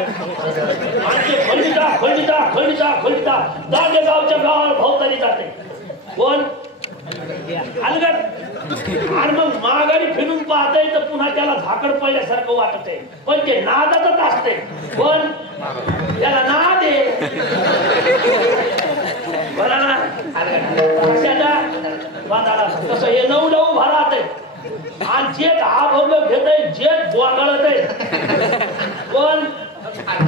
खंडिता खंडिता खंडिता खंडिता दांडेगावच्या गावाला भोवताली जाते कोण हलगत. आणि मग माघारी फिरून पाहताय तर पुन्हा त्याला झाकड पडल्यासारखं वाटत आहे पण ते नादातच असते कोण त्याला नाद आहे बघा ना कशाचा बांधाला कसं हे 9 भरात आहे आणि जे अभंग घेत आहे जे बोगळत आहे कोण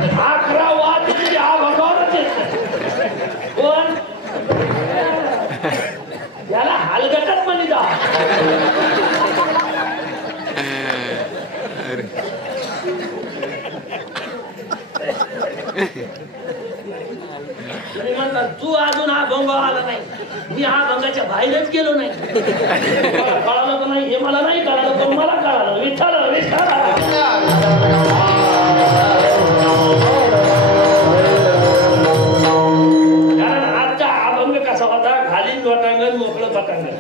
11 वाद अभंगावरच येत कोण त्याला हलगटच म्हणी जा. तू अजून हा भंग आला नाही मी हा भंगाच्या बाहेरच गेलो नाही. कळालं का नाही हे मला नाही कळालं पण मला कळालं. विठ्ठल विठ्ठल कारण आजचा हा भंग कसा होता घालीन लोटांगण मोकळं पटांगण.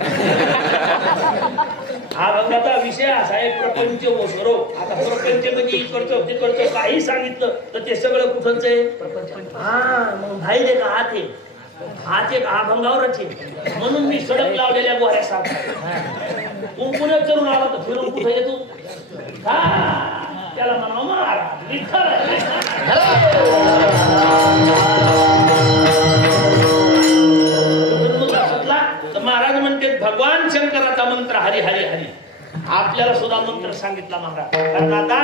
हा भंगाचा विषय असा आहे प्रपंच ओसरो. आता पंचमध्ये इकडचं तिकडचं काही सांगितलं तर ते सगळं कुठंच आहे मग भाई दे का हात आहे हात एक अभंगावरच आहे म्हणून मी सडक लावलेल्या गोऱ्या सांगतो कुंकुनच करून आला तर फिरून कुठे येतो त्याला म्हणा महाराज विठ्ठल सुटला तर महाराज म्हणते भगवान शंकराचा मंत्र हरी हरी हरी आपल्याला सुद्धा मंत्र सांगितला महाराज कारण आता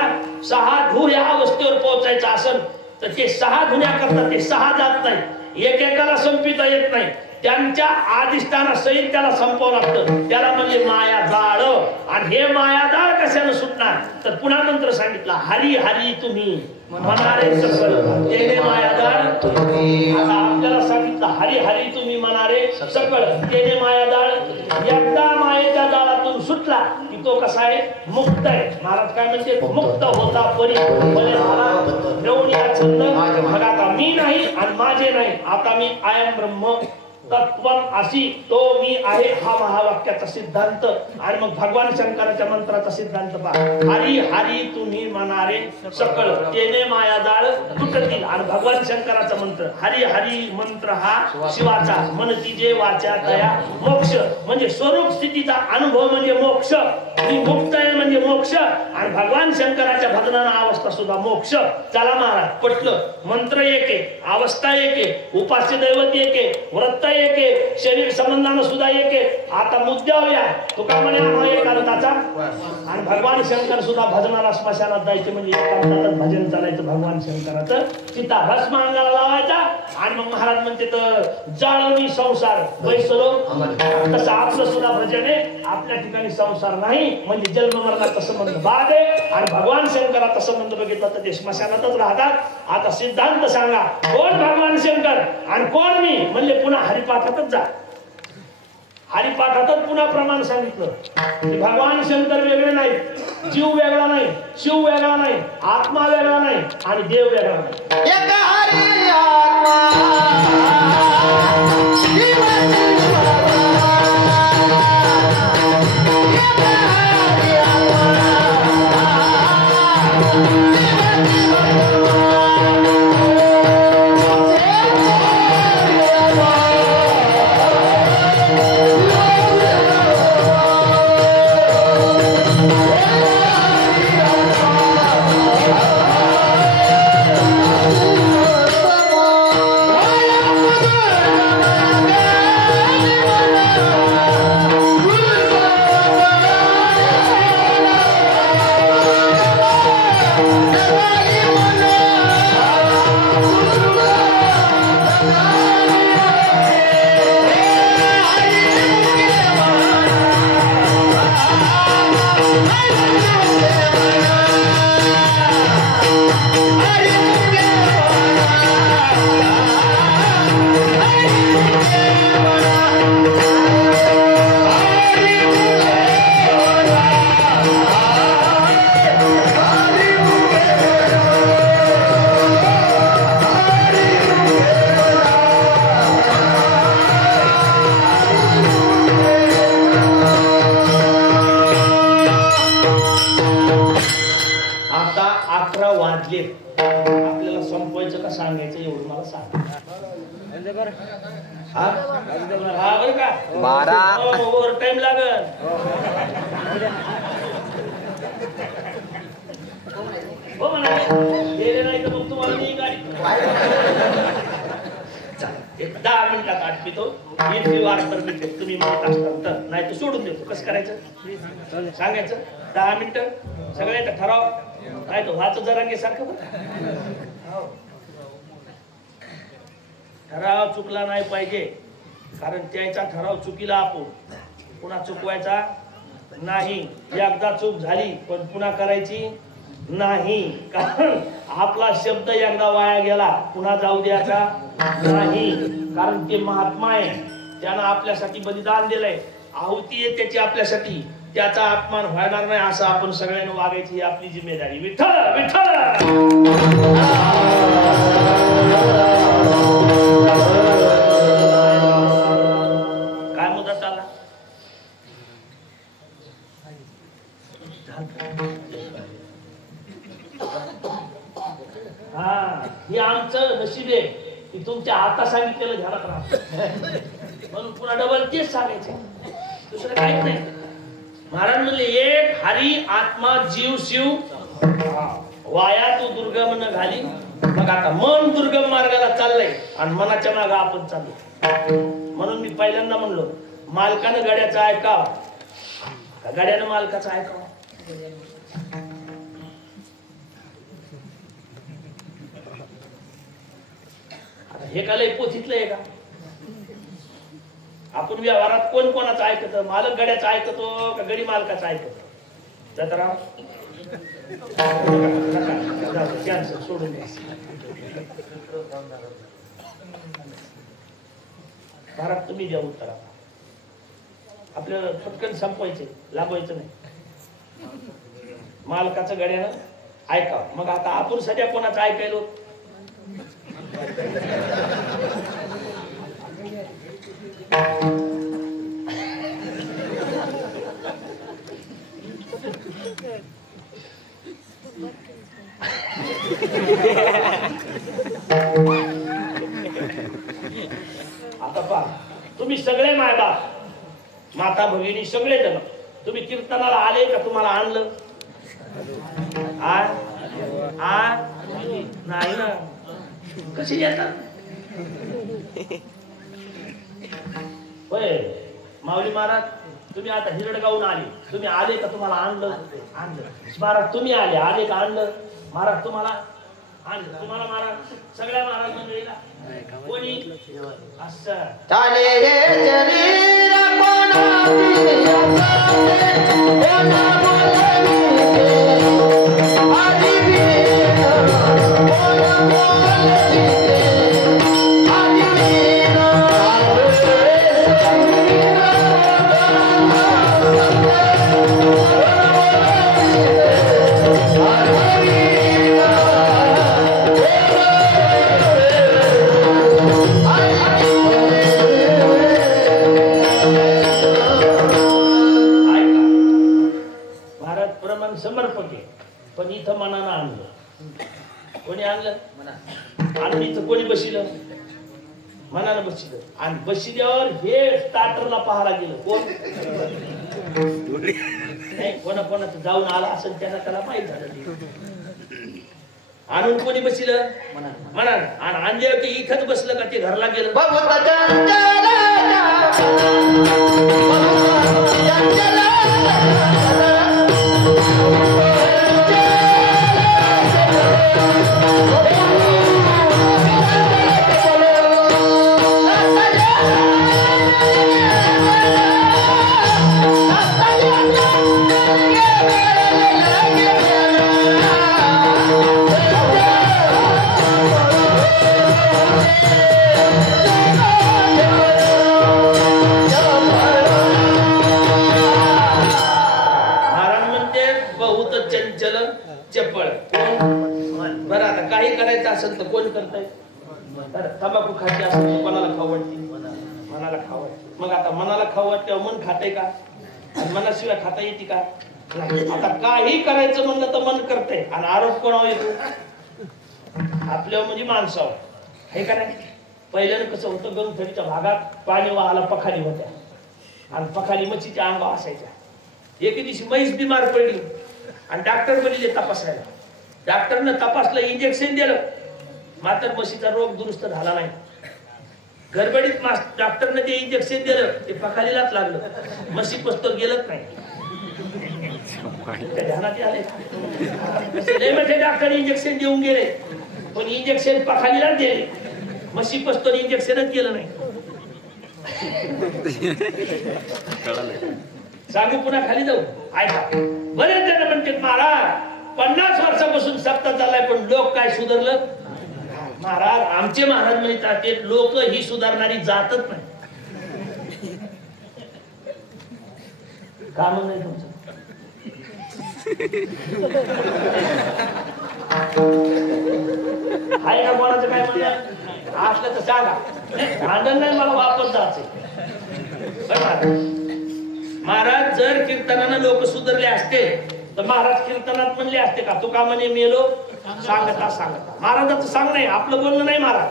6 धूर या अवस्थेवर पोहोचायचं असेल तर ते 6 धुन्या करतात ते 6 जात नाही एकेकाला संपिता येत नाही त्यांच्या आदिष्टानासहित त्याला संपवावं लागतं त्याला म्हणजे माया जाळ आणि हे माया जाळ कशाने सुटणार तर पुन्हा मंत्र सांगितला हरी हरी तुम्ही मनारे सकळ तेने माया जाळ आता आपल्याला सांगितलं हरी हरी तुम्ही मनारे सकळ तेने माया जाळ एकदा मायेच्या जाळातून सुटला की तो कसा आहे मुक्त आहे महाराज काय म्हणजे मुक्त होता परी भले मला घेऊन या छंद मग आता मी नाही आणि माझे नाही आता मी आय एम ब्रह्म तत्वम अशी तो मी आहे हा महावाक्याचा सिद्धांत आणि मग भगवान शंकराच्या मंत्राचा सिद्धांत पहा हरी हरी तुम्ही मनारे सकळ तेने माया जाळ तुटतील आणि भगवान शंकराचा मंत्र हरी हरी मंत्र हा शिवाचा मनती जे वाचा तया मोक्ष म्हणजे स्वरूप स्थितीचा अनुभव म्हणजे मोक्ष मी मुक्त आहे म्हणजे मोक्ष आणि भगवान शंकराच्या भजनाना अवस्था सुद्धा मोक्ष चला महाराज पटलं मंत्र एक आहे अवस्था एक आहे उपास्य दैवत एक आहे व्रत एक आहे शरीर संबंधानं सुद्धा एक आहे आता मुद्द्यावर या तुका म्हणे हा एकांताचा आणि भगवान शंकर सुद्धा भजनाला स्मशानात जायचे म्हणजे एकांतातच भजन चालायचं भगवान शंकराचं चिता भस्म अंगाला लावायचा आणि मग महाराज म्हणते तर जाळणी संसार बैसलो तसं आपलं सुद्धा भजन आहे आपल्या ठिकाणी संसार नाही म्हणजे जन्म मरणाचा संबंध बाद आहे आणि भगवान शंकराचा संबंध बघितला तर ते स्मशानातच राहतात आता सिद्धांत सांगा कोण भगवान शंकर आणि कोण मी म्हणजे पुन्हा हरिपाठातच जा हरिपाठातच पुन्हा प्रमाण सांगितलं भगवान शंकर वेगळे नाही जीव वेगळा नाही शिव वेगळा नाही आत्मा वेगळा नाही आणि देव वेगळा नाही आपल्याला संपवायचं का सांगायचं एवढं मला सांग बरं का 12 ओव्हर टाइम लागल हो म्हणा गेले नाही तर मग तुम्हाला मी गाडी एक 10 मिनिटात आटपितो इतकी वार तर मिळते तुम्ही म्हणत असताल तर नाही तर सोडून देतो कसं करायचं सांगायचं 10 मिनिटं सगळ्याचा ठराव नाही तर वाच जरांगे सारखं ठराव चुकला नाही पाहिजे कारण त्याचा ठराव चुकीला आपण पुन्हा चुकवायचा नाही एकदा चूक झाली पण पुन्हा करायची नाही कारण आपला शब्द एकदा वाया गेला पुन्हा जाऊ द्यायचा नाही कारण ते महात्मा आहे त्यानं आपल्यासाठी बलिदान दिलंय आहुती आहे त्याची आपल्यासाठी त्याचा अपमान व्हायला नाही असं आपण सगळ्यांना वागायची ही आपली जिम्मेदारी विठ्ठल विठ्ठल काय मुद्दा चालला दे की तुमच्या आता सांगितलेलं ध्यानात राहा म्हणून पुन्हा डबल तेच सांगायचे दुसरं काहीच नाही. महाराज म्हणले एक हरी आत्मा जीव शिव वाया तू दुर्गम न घाली. मग आता मन दुर्गम मार्गाला चाललंय आणि मनाच्या मागे आपण चाललो. म्हणून मी पहिल्यांदा म्हणलो मालकानं गाड्याचं ऐकाव का गाड्यानं मालकाचं ऐकावं. आता हे का लय पोथीतलं आहे का. आपण व्यवहारात कोण कोणाचं ऐकत मालक गाड्याचं ऐकतो का गडी मालकाचं ऐकतो. जत्रा सोडून द्या. भारत तुम्ही द्या उत्तर. आपल्याला पटकन संपवायचे लांबवायचं नाही. मालकाचं गाड्यानं ऐका. मग आता आपण सध्या कोणाचं ऐकायलो. आता पहा तुम्ही सगळे मायबाप माता भगिनी सगळे जण तुम्ही कीर्तनाला आले का तुम्हाला आणलं. नाही ना कशी येतात. होय माऊली महाराज तुम्ही आता हिरडगावून आले. तुम्ही आले का तुम्हाला आणलं. महाराज तुम्ही आले का आणलं. महाराज तुम्हाला आणलं. तुम्हाला महाराज सगळ्या महाराज मंडळीला कोणी असं समर्पक आहे. पण इथं मनानं आणलं. कोणी आणलं आणि इथं कोणी बसिलं मनानं बसिलं. आणि बसिल्यावर हे स्टार्टरला पाहायला गेलं कोण नाही. कोणाचं जाऊन आला असेल त्याला माहित झालं. आणून कोणी बसिलं मनानं. आणि आणल्यावर ते इथंच बसलं का ते घरला गेलं. बरं आता काही करायचं असेल तर कोण करताय. तंबाखू खायची असेल तर कोणाला खाऊ वाटते. मनाला खाऊ वाटते. मग आता मनाला खाऊ वाटल्यावर मन खाते का. आणि मनाशिवाय खाता येते का. आता काही करायचं म्हणलं तर मन करते. आणि आरोप कोणावर येतो आपल्यावर म्हणजे माणसावर हे का नाही. पहिल्यानं कसं होतं गंगथडीच्या भागात पाणी वाहाला पखाली होत्या आणि पखाली मच्छीच्या अंगावर असायच्या. एके दिवशी म्हैस बिमार पडली आणि डॉक्टर बोलले तपासायला. डॉक्टरनं तपासलं इंजेक्शन दिलं मात्र म्हशीचा रोग दुरुस्त झाला नाही. गडबडीत डॉक्टरनं ते इंजेक्शन दिलं ते पखालीलाच लागलं. म्हशी पस्तोर गेलंच नाही. ध्यानात आले मोठे डॉक्टर इंजेक्शन देऊन गेले पण इंजेक्शन पखालीलाच दिले. म्हशी पस्तोर इंजेक्शनच केलं नाही. सांगू पुन्हा खाली जाऊ ऐका. बरेच जण म्हणते महाराज 50 वर्षापासून सत्ता चाललाय पण लोक काय सुधारलं. महाराज आमचे महाराज म्हणतात ते लोक ही सुधारणारी जातच नाही. का म्हणणं आहे तुमचं. आहे का कोणाचं काय म्हणणं असलं तर सांगा. भांडण नाही मला वापस जायचंय. महाराज जर कीर्तनानं लोक सुधारले असते तर महाराज कीर्तनात म्हणले असते का तुका म्हणे मेलो सांगता सांगता. महाराजाचं सांग नाही, आपलं बोलणं नाही महाराज.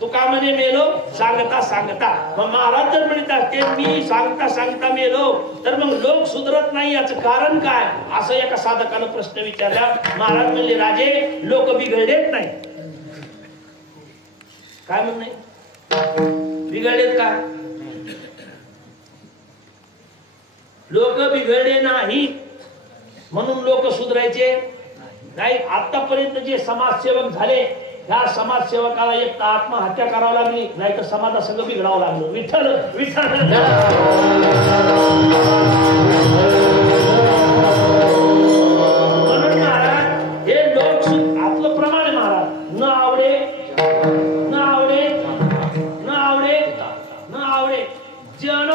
तुका म्हणे मेलो सांगता सांगता. मग महाराज जर म्हणत असते मी सांगता सांगता मेलो तर मग लोक सुधरत नाही याचं कारण काय असं एका साधकानं प्रश्न विचारला. महाराज म्हणले राजे लोक बिघडलेत नाही. काय म्हण नाही बिघडलेत का? लोक बिघडले नाही म्हणून लोक सुधरायचे नाही. आतापर्यंत जे समाजसेवक झाले ह्या समाजसेवकाला एक आत्महत्या करावं लागली नाही तर समाजासंग बिघडावं लागलं. विठ्ठल विठ्ठल म्हणून महाराज हे लोक आपलं प्रमाण आहे महाराज. न आवडे न आवडे न आवडे न आवडे जन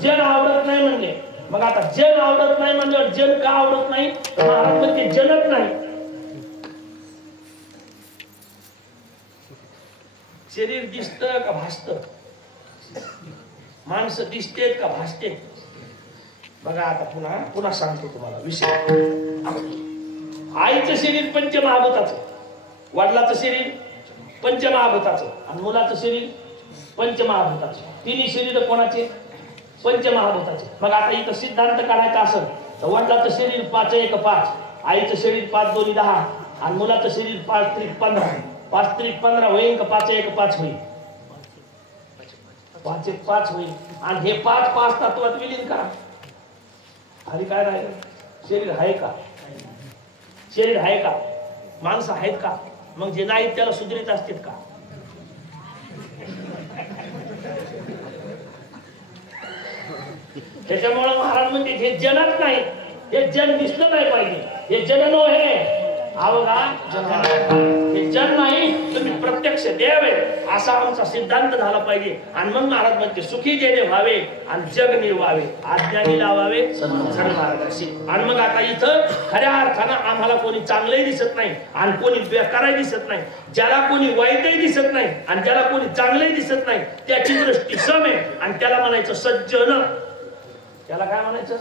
जन आवडत नाही म्हणजे मग आता जन आवडत नाही म्हणजे जन का आवडत नाही? महाराज म्हणजे जनच नाही. शरीर दिसत का भासत? माणसं दिसतेत का भासते? बघा आता पुन्हा पुन्हा सांगतो तुम्हाला विषय. आईचं शरीर पंचमहाभूताचं, वडिलाचं शरीर पंचमहाभूताचं आणि मुलाचं शरीर पंचमहाभूताचं. तिन्ही शरीर कोणाचे? पंचमहाभूताचे. मग आता इथं सिद्धांत काढायचा असेल तर वडिलाचं शरीर 5-1-5, आईचं शरीर 5-2-10 आणि मुलाचं शरीर 5-3-15. 5-3-15 होईल का 5-1-5 होईल? 5-1-5 होईल. आणि हे 5-5 तत्वात विलीन करा. खाली काय राहिलं? शरीर आहे का? शरीर आहे का? माणसं आहेत का? मग जे नाहीत त्याला सुधरीत असतात का? त्याच्यामुळे महाराज म्हणजे हे जनच नाही. हे जन दिसलं नाही पाहिजे. हे जन नो हे अवघा हे जन नाही तुम्ही प्रत्यक्ष देव आहे असा आमचा सिद्धांत झाला पाहिजे. आणि मग महाराज म्हणते सुखी जेणे व्हावे आणि जग निर्वावे आज्ञानी लावावे सन्मार्गाशी. आणि मग आता इथं खऱ्या अर्थानं आम्हाला कोणी चांगलंही दिसत नाही आणि कोणी बेकारही दिसत नाही. ज्याला कोणी वाईटही दिसत नाही आणि ज्याला कोणी चांगलंही दिसत नाही त्याची दृष्टी सम आहे. आणि त्याला म्हणायचं सज्जन. त्याला काय म्हणायचं?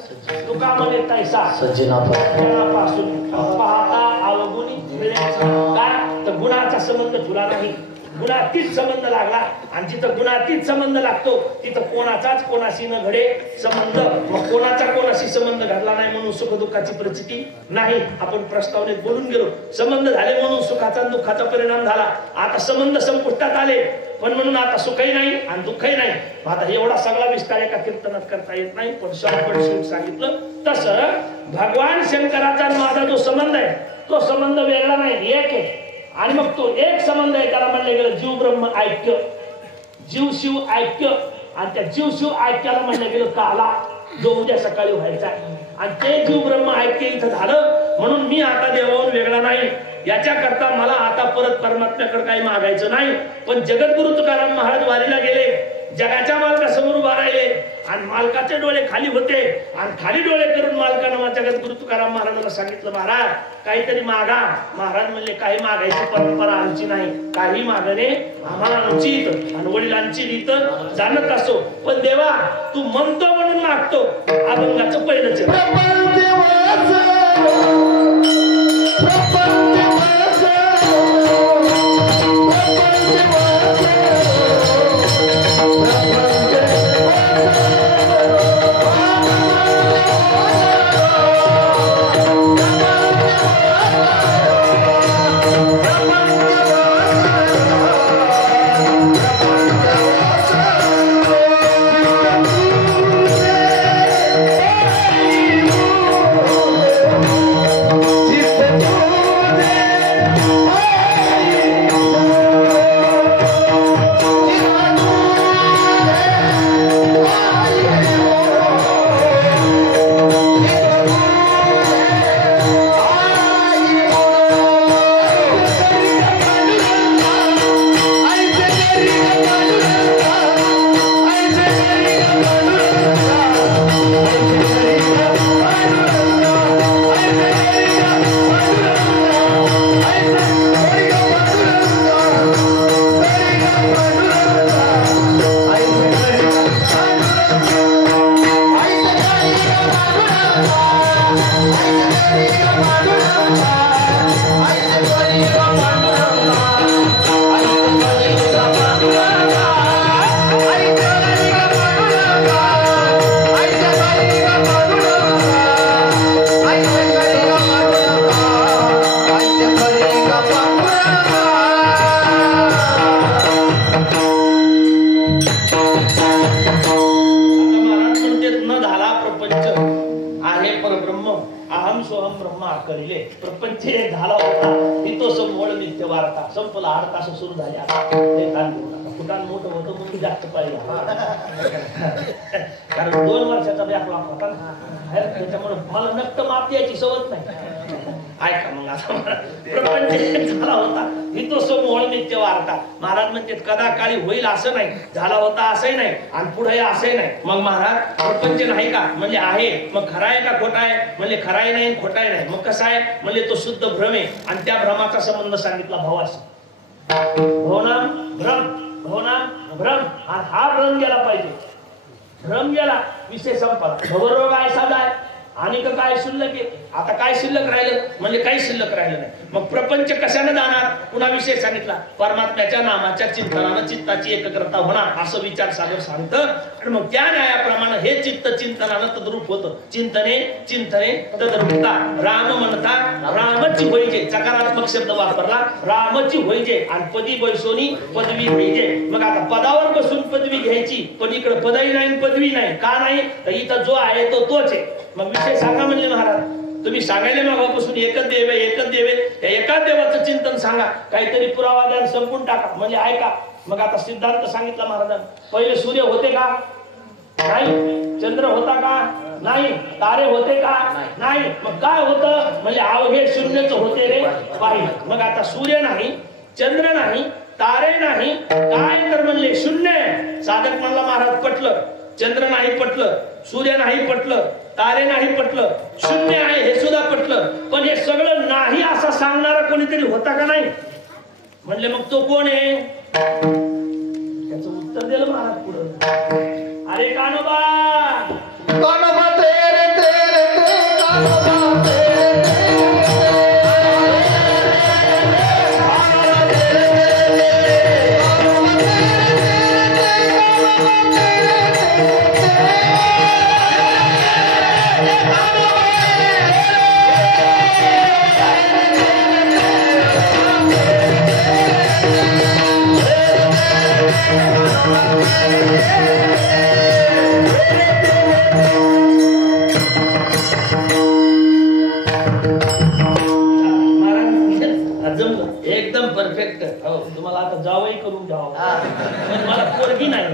तुका म्हणे तैसा सज्जनापासून पाहता अवगुणी मिळायचं. काय तर गुणाचा संबंध तुला नाही, गुणातीत संबंध लागला. आणि जिथं गुणातीत संबंध लागतो तिथं कोणाचाच कोणाशी न घडे संबंध. मग कोणाचा कोणाशी संबंध घडला नाही म्हणून सुख दुःखाची परिस्थिती नाही. आपण प्रस्तावनेत बोलून गेलो संबंध झाले म्हणून सुखाचा दुःखाचा परिणाम झाला. आता संबंध संपुष्टात आले पण म्हणून आता सुखही नाही आणि दुःखही नाही. आता एवढा सगळा विस्तार एका कीर्तनात करता येत नाही. पण शेवट सांगितलं तसं भगवान शंकराचा माझा जो संबंध आहे तो संबंध वेगळा नाही, एक आहे. आणि मग तो एक संबंध आहे त्याला म्हणलं गेलं जीव ब्रह्म ऐक्य, जीव शिव ऐक्य. आणि त्या जीव शिव ऐक्याला म्हणलं गेलं काला जो उद्या सकाळी व्हायचा. आणि ते जीव ब्रह्म ऐक्य इथं झालं म्हणून मी आता देवाहून वेगळा नाही. याच्याकरता मला आता परत परमात्म्याकडे काही मागायचं नाही. पण जगद्गुरु तुकाराम महाराज वारीला गेले, जगाच्या मालकासमोर उभा राहिले आणि मालकाचे डोळे खाली होते आणि खाली डोळे करून मालकानं जगद्गुरु तुकाराम महाराजांना सांगितलं महाराज काहीतरी मागा. महाराज म्हणले काही मागायची परंपरा आमची नाही, काही मागणे आम्हाला अनुचित आणि वडिलांची रीत जाणत असो. पण देवा तू म्हणतो म्हणून मागतो. अभंगाचं पहिलंच सोहम ब्रह्मा करिले प्रपंच झाला होता तिथं समोळ नित्य वार्ता संपला 8 तास सुरू झाले आता ते ताण घेऊ नका फुटान मोठं होतं म्हणून जास्त पाहिजे कारण 2 वर्षाचा बॅकलॉग होता ना त्याच्यामुळे मला नक्क माप यायची सवत नाही ऐका मग आता प्रपंच झाला होता इथं समोळ नित्य वार्ता महाराज म्हणते कदा काळी होईल असं नाही झाला होता असंही नाही आणि पुढे असंही नाही मग महाराज प्रपंच नाही का म्हणजे आहे मग खरा आहे का खोटा आहे म्हणजे खरा आहे नाही खोटा आहे नाही मग कसं आहे म्हणजे तो शुद्ध भ्रम आहे आणि त्या भ्रमाचा संबंध सांगितला भावाशी भ्रम आणि हा भ्रम गेला पाहिजे भ्रम गेला विषय संपला भवरोग आहे साधा आहे आणि काय शिल्लक आहे आता काय शिल्लक राहिलं म्हणजे काही शिल्लक राहिलं नाही मग प्रपंच कशाने जाणार पुन्हा विषय सांगितला परमात्म्याच्या नामाच्या चिंतनानं चित्ताची एकाग्रता होणार असं विचार सागर सांगतं आणि मग त्या न्यायाप्रमाणे हे चित्त चिंतनानं तद्रूप होतं चिंतने तद्रूपता राम म्हणता रामची होईजे सकारात्मक शब्द वापरला रामची होईजे आणि पदी बैसोनी पदवी घ्यायचे मग आता पदावर बसून पदवी घ्यायची पण इकडे पदही नाही पदवी नाही का नाही तर इथं जो आहे तो तोच आहे मग विषय सांगा म्हणले महाराज तुम्ही सांगायले मगापासून एकच देव या एकाच देवाचं चिंतन सांगा काहीतरी पुरावा द्या संपून टाका म्हणजे ऐका मग आता सिद्धांत सांगितला महाराजांनी पहिले सूर्य होते का नाही चंद्र होता का नाही तारे होते का नाही मग काय होतं म्हणजे अवघे शून्यच होते रे पाहिजे मग आता सूर्य नाही चंद्र नाही तारे नाही काय तर म्हणले शून्य साधक म्हणला महाराज पटलं चंद्र नाही पटलं सूर्य नाही पटलं तारे नाही पटलं शून्य आहे हे सुद्धा पटलं पण हे सगळं नाही असं सांगणारा कोणीतरी होता का नाही म्हणले मग तो कोण आहे त्याचं उत्तर दिलं महाराज पुढं अरे कानोबा तेरे तेरे कानोबा एकदम परफेक्ट हो तुम्हाला आता जावई करून घ्यावं मला पोरगी नाही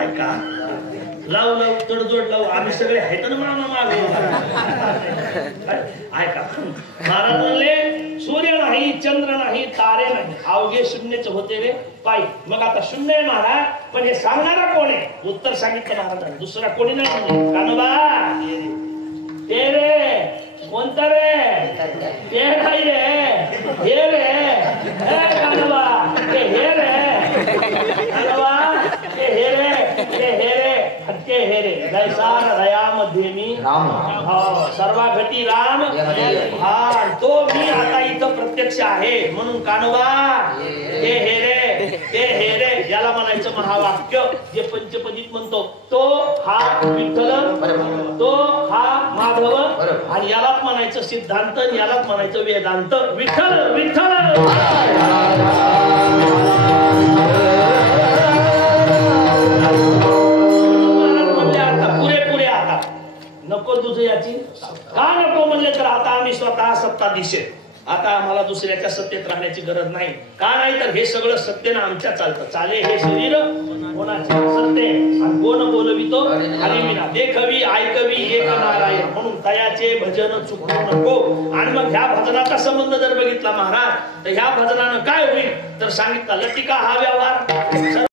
ऐका लावू तडजोड लावू आम्ही सगळे आहेत ना मामा मागे ऐका महाराज म्हणले सूर्य नाही चंद्र नाही तारे नाही अवघे शून्यच होते रे पायी मग आता शून्य आहे महाराज पण हे सांगणारा कोण आहे उत्तर सांगितलं महाराजांनी दुसरा कोणी नाही म्हणजे कानोबा ते रे कोणतं रे ते नाही रे हे रे हे कानोबा ते हे रे कानोबा ते हे रे ते हे रे हटके हे रे जैसा हृदयामध्ये मी सर्वा घटी राम हा तो मी आता इथं प्रत्यक्ष आहे म्हणून कानोबा ते हे रे ते हे रे याला म्हणायचं महावाक्य जे पंचपदीत म्हणतो तो हा विठ्ठल तो हा माधव आणि यालाच म्हणायचं सिद्धांत यालाच म्हणायचं वेदांत विठ्ठल विठ्ठल म्हणले आता पुरे आता नको तुझं याची का नको म्हणले तर आता आम्ही स्वतः सत्ताधीश आहे आता आम्हाला दुसऱ्याच्या सत्तेत राहण्याची गरज नाही का नाही तर हे सगळं सत्तेनं आमच्या चालतं चाले हे शरीर कोणाचे सत्य आणि कोण बोलवितो हरिविना देखवी ऐकवी एक नारायण म्हणून तयाचे भजन चुकू नको आणि मग ह्या भजनाचा संबंध जर बघितला महाराज तर ह्या भजनानं काय होईल तर सांगितलं लटिका हा व्यवहार